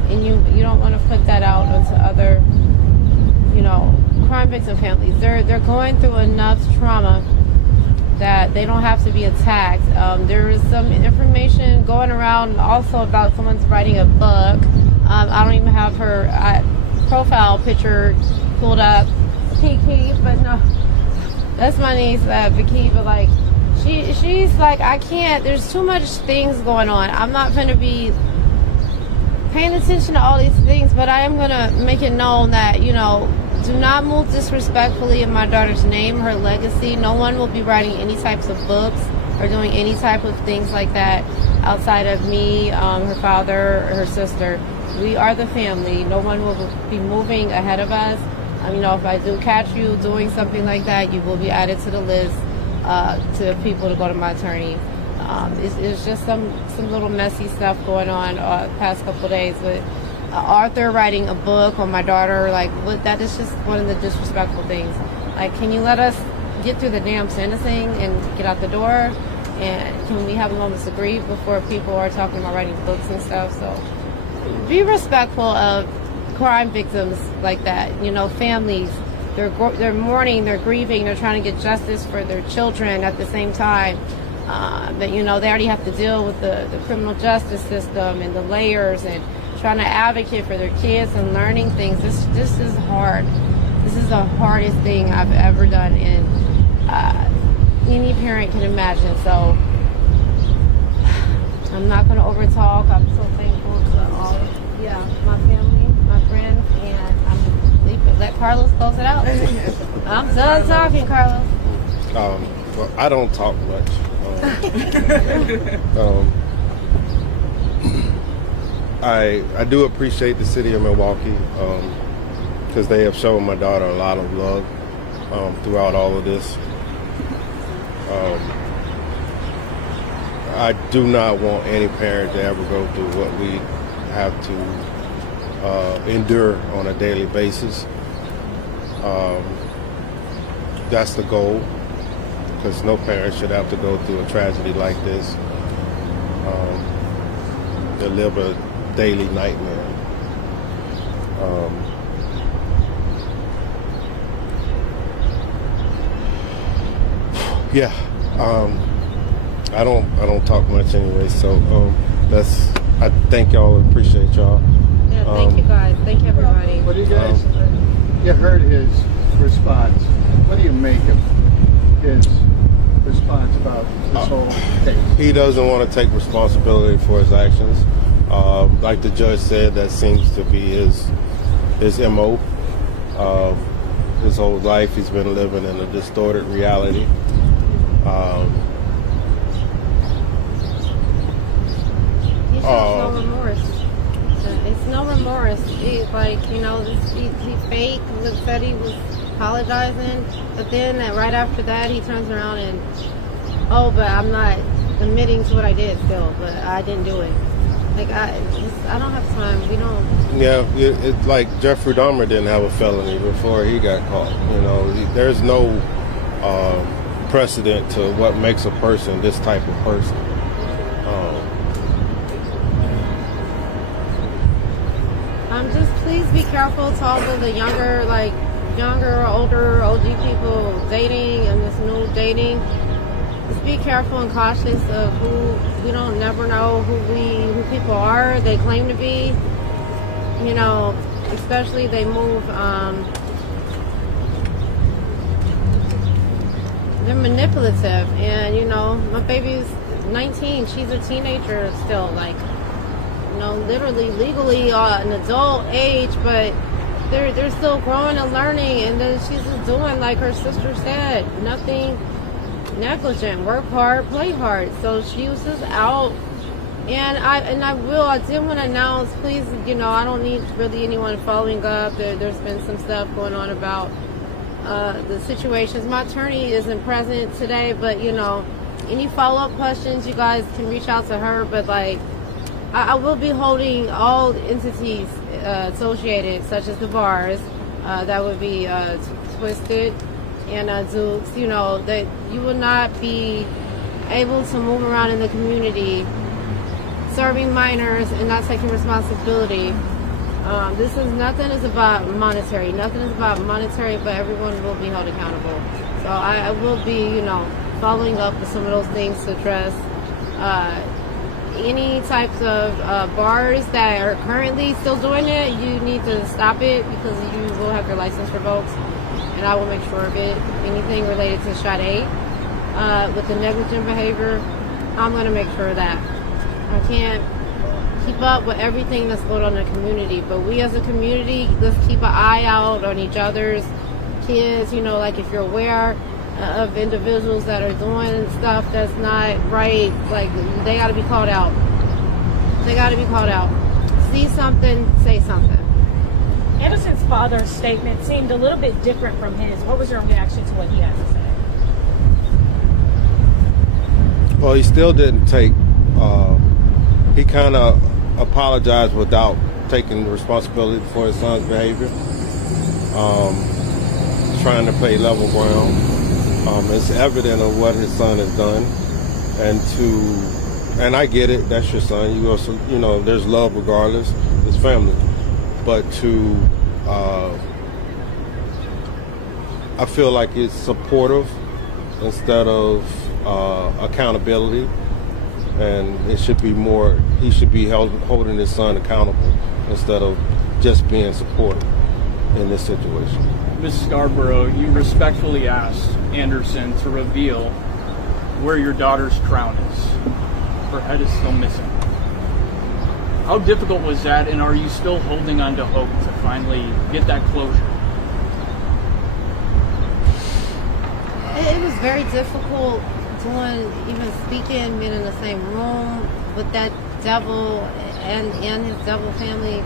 and you don't want to put that out onto other, crime victim families. They're going through enough trauma that they don't have to be attacked. There is some information going around also about someone's writing a book. I don't even have her profile picture pulled up. Kiki, but no, that's my niece, Vicky. But like, she's like, I can't. There's too much things going on. I'm not going to be paying attention to all these things, but I am going to make it known that, do not move disrespectfully in my daughter's name, her legacy. No one will be writing any types of books or doing any type of things like that outside of me, her father, her sister. We are the family. No one will be moving ahead of us. If I do catch you doing something like that, you will be added to the list to people to go to my attorney. It's just some little messy stuff going on past couple of days with Arthur writing a book on my daughter. Like, that is just one of the disrespectful things. Like, can you let us get through the damn sentencing and get out the door? And can we have a moment to grieve before people are talking about writing books and stuff? So be respectful of crime victims like that. Families, they're mourning, they're grieving, they're trying to get justice for their children at the same time. But they already have to deal with the criminal justice system and the layers and trying to advocate for their kids and learning things. This is hard. This is the hardest thing I've ever done, and any parent can imagine. So I'm not going to overtalk. I'm so thankful to all of my family, my friends, and I'm leaving. Let Carlos close it out. I'm done talking, Carlos. Well, I don't talk much. I do appreciate the city of Milwaukee because they have shown my daughter a lot of love throughout all of this. I do not want any parent to ever go through what we have to endure on a daily basis. That's the goal, because no parent should have to go through a tragedy like this. They live a daily nightmare. I don't talk much anyway, so I thank y'all and appreciate y'all. Yeah, thank you guys. Thank you, everybody. What do you guys, you heard his response. What do you make of his response about this whole case? He doesn't want to take responsibility for his actions. Like the judge said, that seems to be his MO. His whole life he's been living in a distorted reality. He shows no remorse. It's no remorse. He's like, he faked, said he was apologizing, but then right after that he turns around and, but I'm not admitting to what I did still, but I didn't do it. Like, I don't have time. We don't. Yeah, it's like Jeffrey Dahmer didn't have a felony before he got caught. There's no precedent to what makes a person this type of person. Just please be careful to all of the younger or older OG people dating and this new dating. Just be careful and cautious of who we never know who people are. They claim to be. especially they move, they're manipulative. And, you know, my baby's 19. She's a teenager still, like, you know, literally, legally an adult age, but they're still growing and learning. And then she's just doing, like her sister said, nothing negligent, work hard, play hard. So she was just out. And I did want to announce, please, you know, I don't need really anyone following up. There's been some stuff going on about the situations. My attorney isn't present today, but, you know, any follow-up questions, you guys can reach out to her. But, like, I will be holding all entities associated, such as the bars, that would be Twisted and Dukes, you know, that you will not be able to move around in the community serving minors and not taking responsibility. This is nothing is about monetary. Nothing is about monetary, but everyone will be held accountable. So I will be, you know, following up with some of those things to address any types of bars that are currently still doing it. You need to stop it because you will have your license revoked, and I will make sure of it. Anything related to Sade with the negligent behavior, I'm going to make sure of that. I can't keep up with everything that's going on in the community, but we as a community, let's keep an eye out on each other's kids. You know, like if you're aware of individuals that are doing stuff that's not right, like they got to be called out. They got to be called out. See something, say something. Anderson's father's statement seemed a little bit different from his. What was your reaction to what he had to say? Well, he still didn't take. He kind of apologized without taking responsibility for his son's behavior. Trying to play level ground. It's evident of what his son has done, and I get it. That's your son. You also, you know, there's love regardless. It's family, but I feel like it's supportive instead of accountability. And it should be more, he should be holding his son accountable instead of just being supportive in this situation. Ms. Scarborough, you respectfully asked Anderson to reveal where your daughter's crown is. Her head is still missing. How difficult was that, and are you still holding on to hope to finally get that closure? It was very difficult even speaking, being in the same room with that devil and his devil family.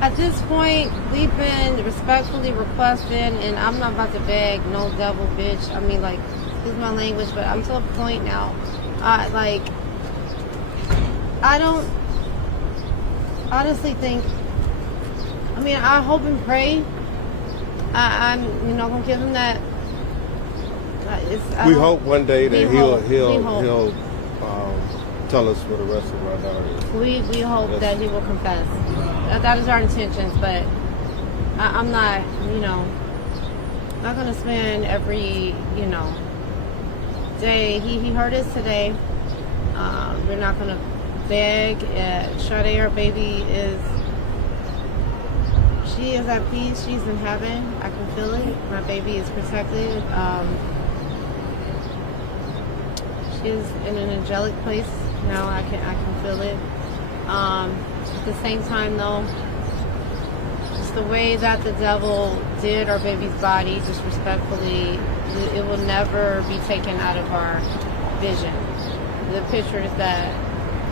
At this point, we've been respectfully requesting, and I'm not about to beg no devil bitch. I mean, like, excuse my language, but I'm to a point now. I don't honestly think, I mean, I hope and pray I'm, you know, gonna give him that. We hope one day that he'll tell us where the rest of our daughter is. We hope that he will confess. That is our intentions, but I'm not, you know, not gonna spend every, you know, day. He hurt us today. We're not gonna beg. Sade, our baby, she is at peace. She's in heaven. I can feel it. My baby is protected. She's in an angelic place now. I can feel it. At the same time, though, just the way that the devil did our baby's body, disrespectfully, it will never be taken out of our vision. The pictures that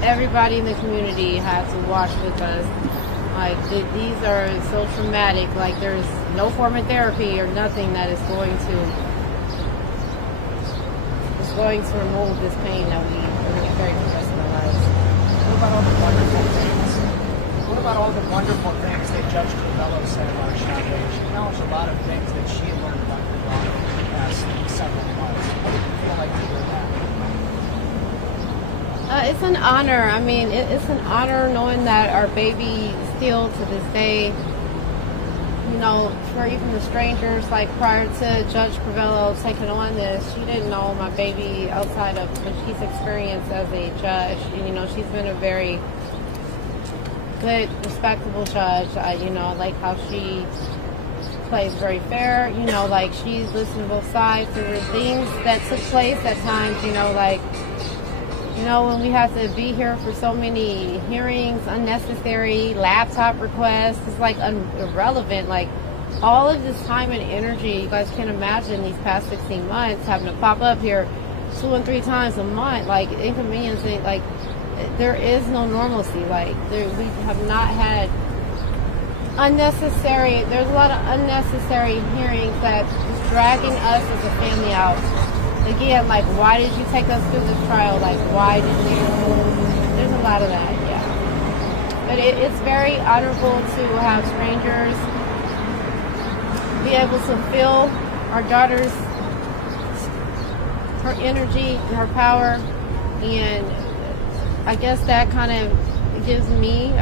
everybody in the community had to watch with us, like these are so traumatic. Like there's no form of therapy or nothing that is going to remove this pain that we experience the rest of our lives. What about all the wonderful things? What about all the wonderful things that Judge Covello said about Sade? She acknowledged a lot of things that she had learned about her daughter in the past several months. How did you feel like you heard that? It's an honor. I mean, it's an honor knowing that our baby still to this day, you know, for even the strangers, like prior to Judge Covello taking on this, she didn't know my baby outside of what she's experienced as a judge. And, you know, she's been a very good, respectable judge. I like how she plays very fair. Like she listens to both sides. There were things that took place at times. When we had to be here for so many hearings, unnecessary laptop requests. It's like irrelevant. Like all of this time and energy, you guys can't imagine these past 16 months having to pop up here 2 and 3 times a month, like inconveniencing. Like there is no normalcy. Like we have not had unnecessary. There's a lot of unnecessary hearings that is dragging us as a family out. Again, like why did you take us through this trial? Like why did you? There's a lot of that, yeah. But it's very honorable to have strangers be able to feel our daughter's her energy and her power, and I guess that kind of gives me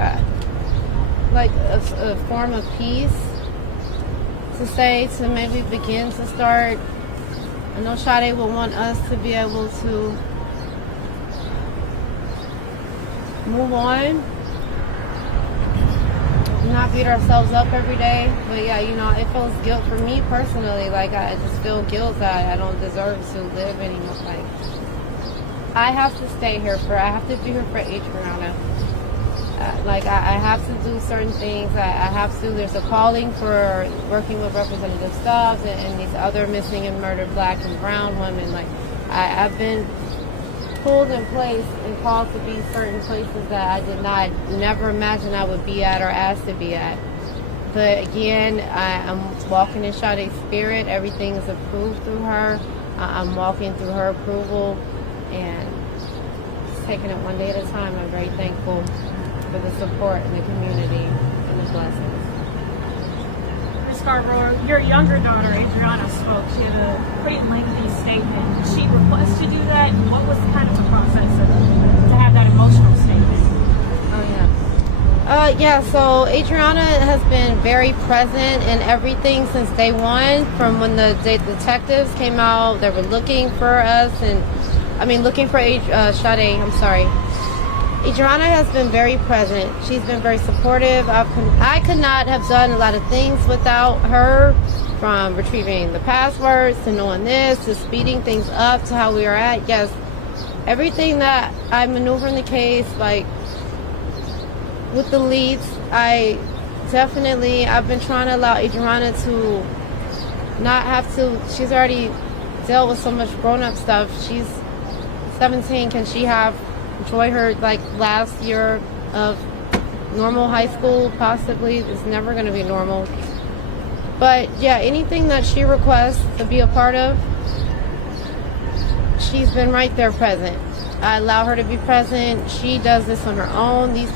like a form of peace to maybe begin to start. I know Sade will want us to be able to move on, not beat ourselves up every day. But yeah, it feels guilt for me personally. Like I just feel guilt that I don't deserve to live anymore. Like I have to stay here I have to be here for Adriana. Like I have to do certain things. I have to. There's a calling for working with Representative Stubbs and these other missing and murdered Black and brown women. Like I've been pulled in place and called to be certain places that I did never imagine I would be at or asked to be at. But again, I'm walking in Sade's spirit. Everything is approved through her. I'm walking through her approval and just taking it one day at a time. I'm very thankful for the support in the community and the blessings. Ms. Scarborough, your younger daughter, Adriana, spoke. She had a pretty lengthy statement. Did she request you do that? And what was kind of the process to have that emotional statement? Oh, yeah. So Adriana has been very present in everything since day one, from when the detectives came out. They were looking for us looking for Sade, I'm sorry. Adriana has been very present. She's been very supportive. I could not have done a lot of things without her, from retrieving the passwords to knowing this to speeding things up to how we are at. Yes, everything that I maneuver in the case, like with the leads, I've been trying to allow Adriana to not have to. She's already dealt with so much grown-up stuff. She's 17. Can she enjoy her last year of normal high school? Possibly. It's never going to be normal. But yeah, anything that she requests to be a part of, she's been right there present. I allow her to be present. She does this on her own. These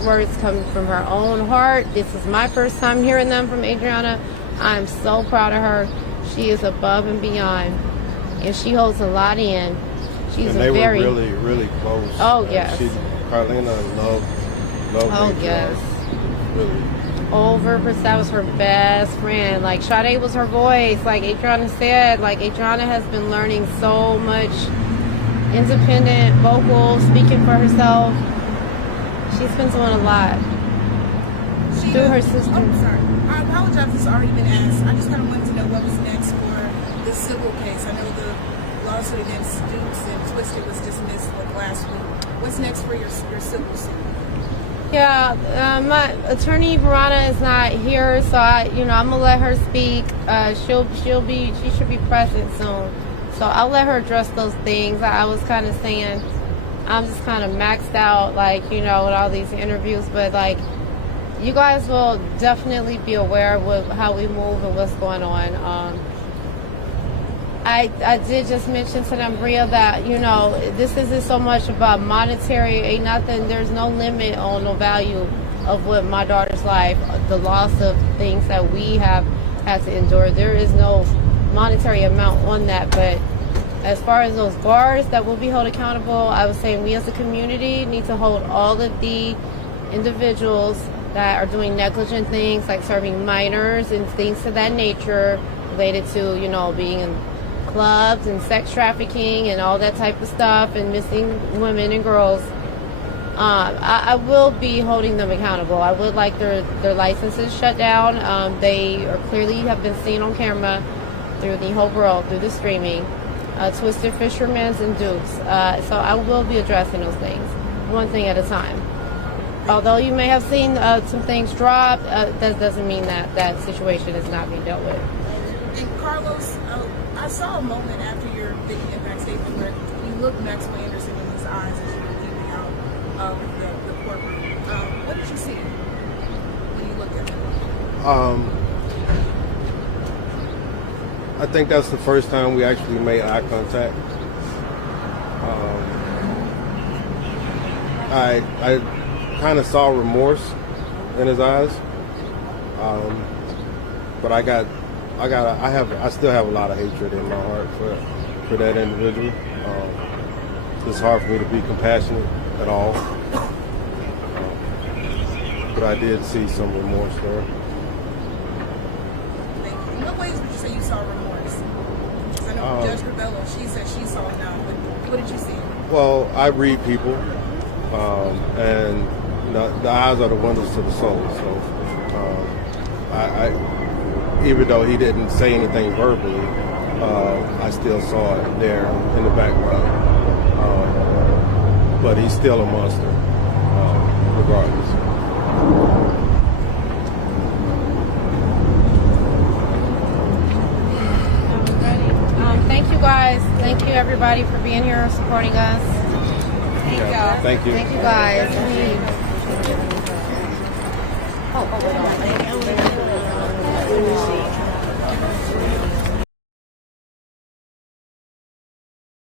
words come from her own heart. This is my first time hearing them from Adriana. I'm so proud of her. She is above and beyond, and she holds a lot in. And they were really, really close. Oh, yes. Carlina loved Oh, yes. Really. That was her best friend. Like, Sade was her voice. Like Adriana said, Adriana has been learning so much independent vocal, speaking for herself. She's been doing a lot. Through her sister. Oh, sorry. I apologize, it's already been asked. I just kind of wanted to know what was next for the civil case. I know the lawsuit against Dukes and Twisted was dismissed last week. What's next for your civil suit? Yeah, my attorney Verona is not here, so I'm gonna let her speak. She should be present soon, so I'll let her address those things. I was kind of saying I'm just kind of maxed out, with all these interviews, but you guys will definitely be aware of how we move and what's going on. I did just mention to them, Bria, that, this isn't so much about monetary, ain't nothing, there's no limit on no value of what my daughter's life, the loss of things that we have had to endure. There is no monetary amount on that, but as far as those bars that will be held accountable, I was saying we as a community need to hold all of the individuals that are doing negligent things, like serving minors and things of that nature related to, being in clubs and sex trafficking and all that type of stuff, and missing women and girls. I will be holding them accountable. I would like their licenses shut down. They are clearly have been seen on camera through the whole world, through the streaming. Twisted Fishermen's and Dukes. So I will be addressing those things, one thing at a time. Although you may have seen some things drop, that doesn't mean that that situation is not being dealt with. And Carlos, I saw a moment after your big impact statement where you looked Maxwell Anderson in his eyes as you were leaving out of the courtroom. What did you see when you looked at him? I think that's the first time we actually made eye contact. I kind of saw remorse in his eyes, but I still have a lot of hatred in my heart for that individual. It's hard for me to be compassionate at all, but I did see some remorse there. In what ways would you say you saw remorse? Because I know Judge Rebello, she said she saw it now, but what did you see? Well, I read people, and the eyes are the windows to the soul. So, I even though he didn't say anything verbally, I still saw it there in the background. But he's still a monster, regardless. Thank you guys. Thank you everybody for being here and supporting us. Thank y'all. Thank you. Thank you guys. Oh,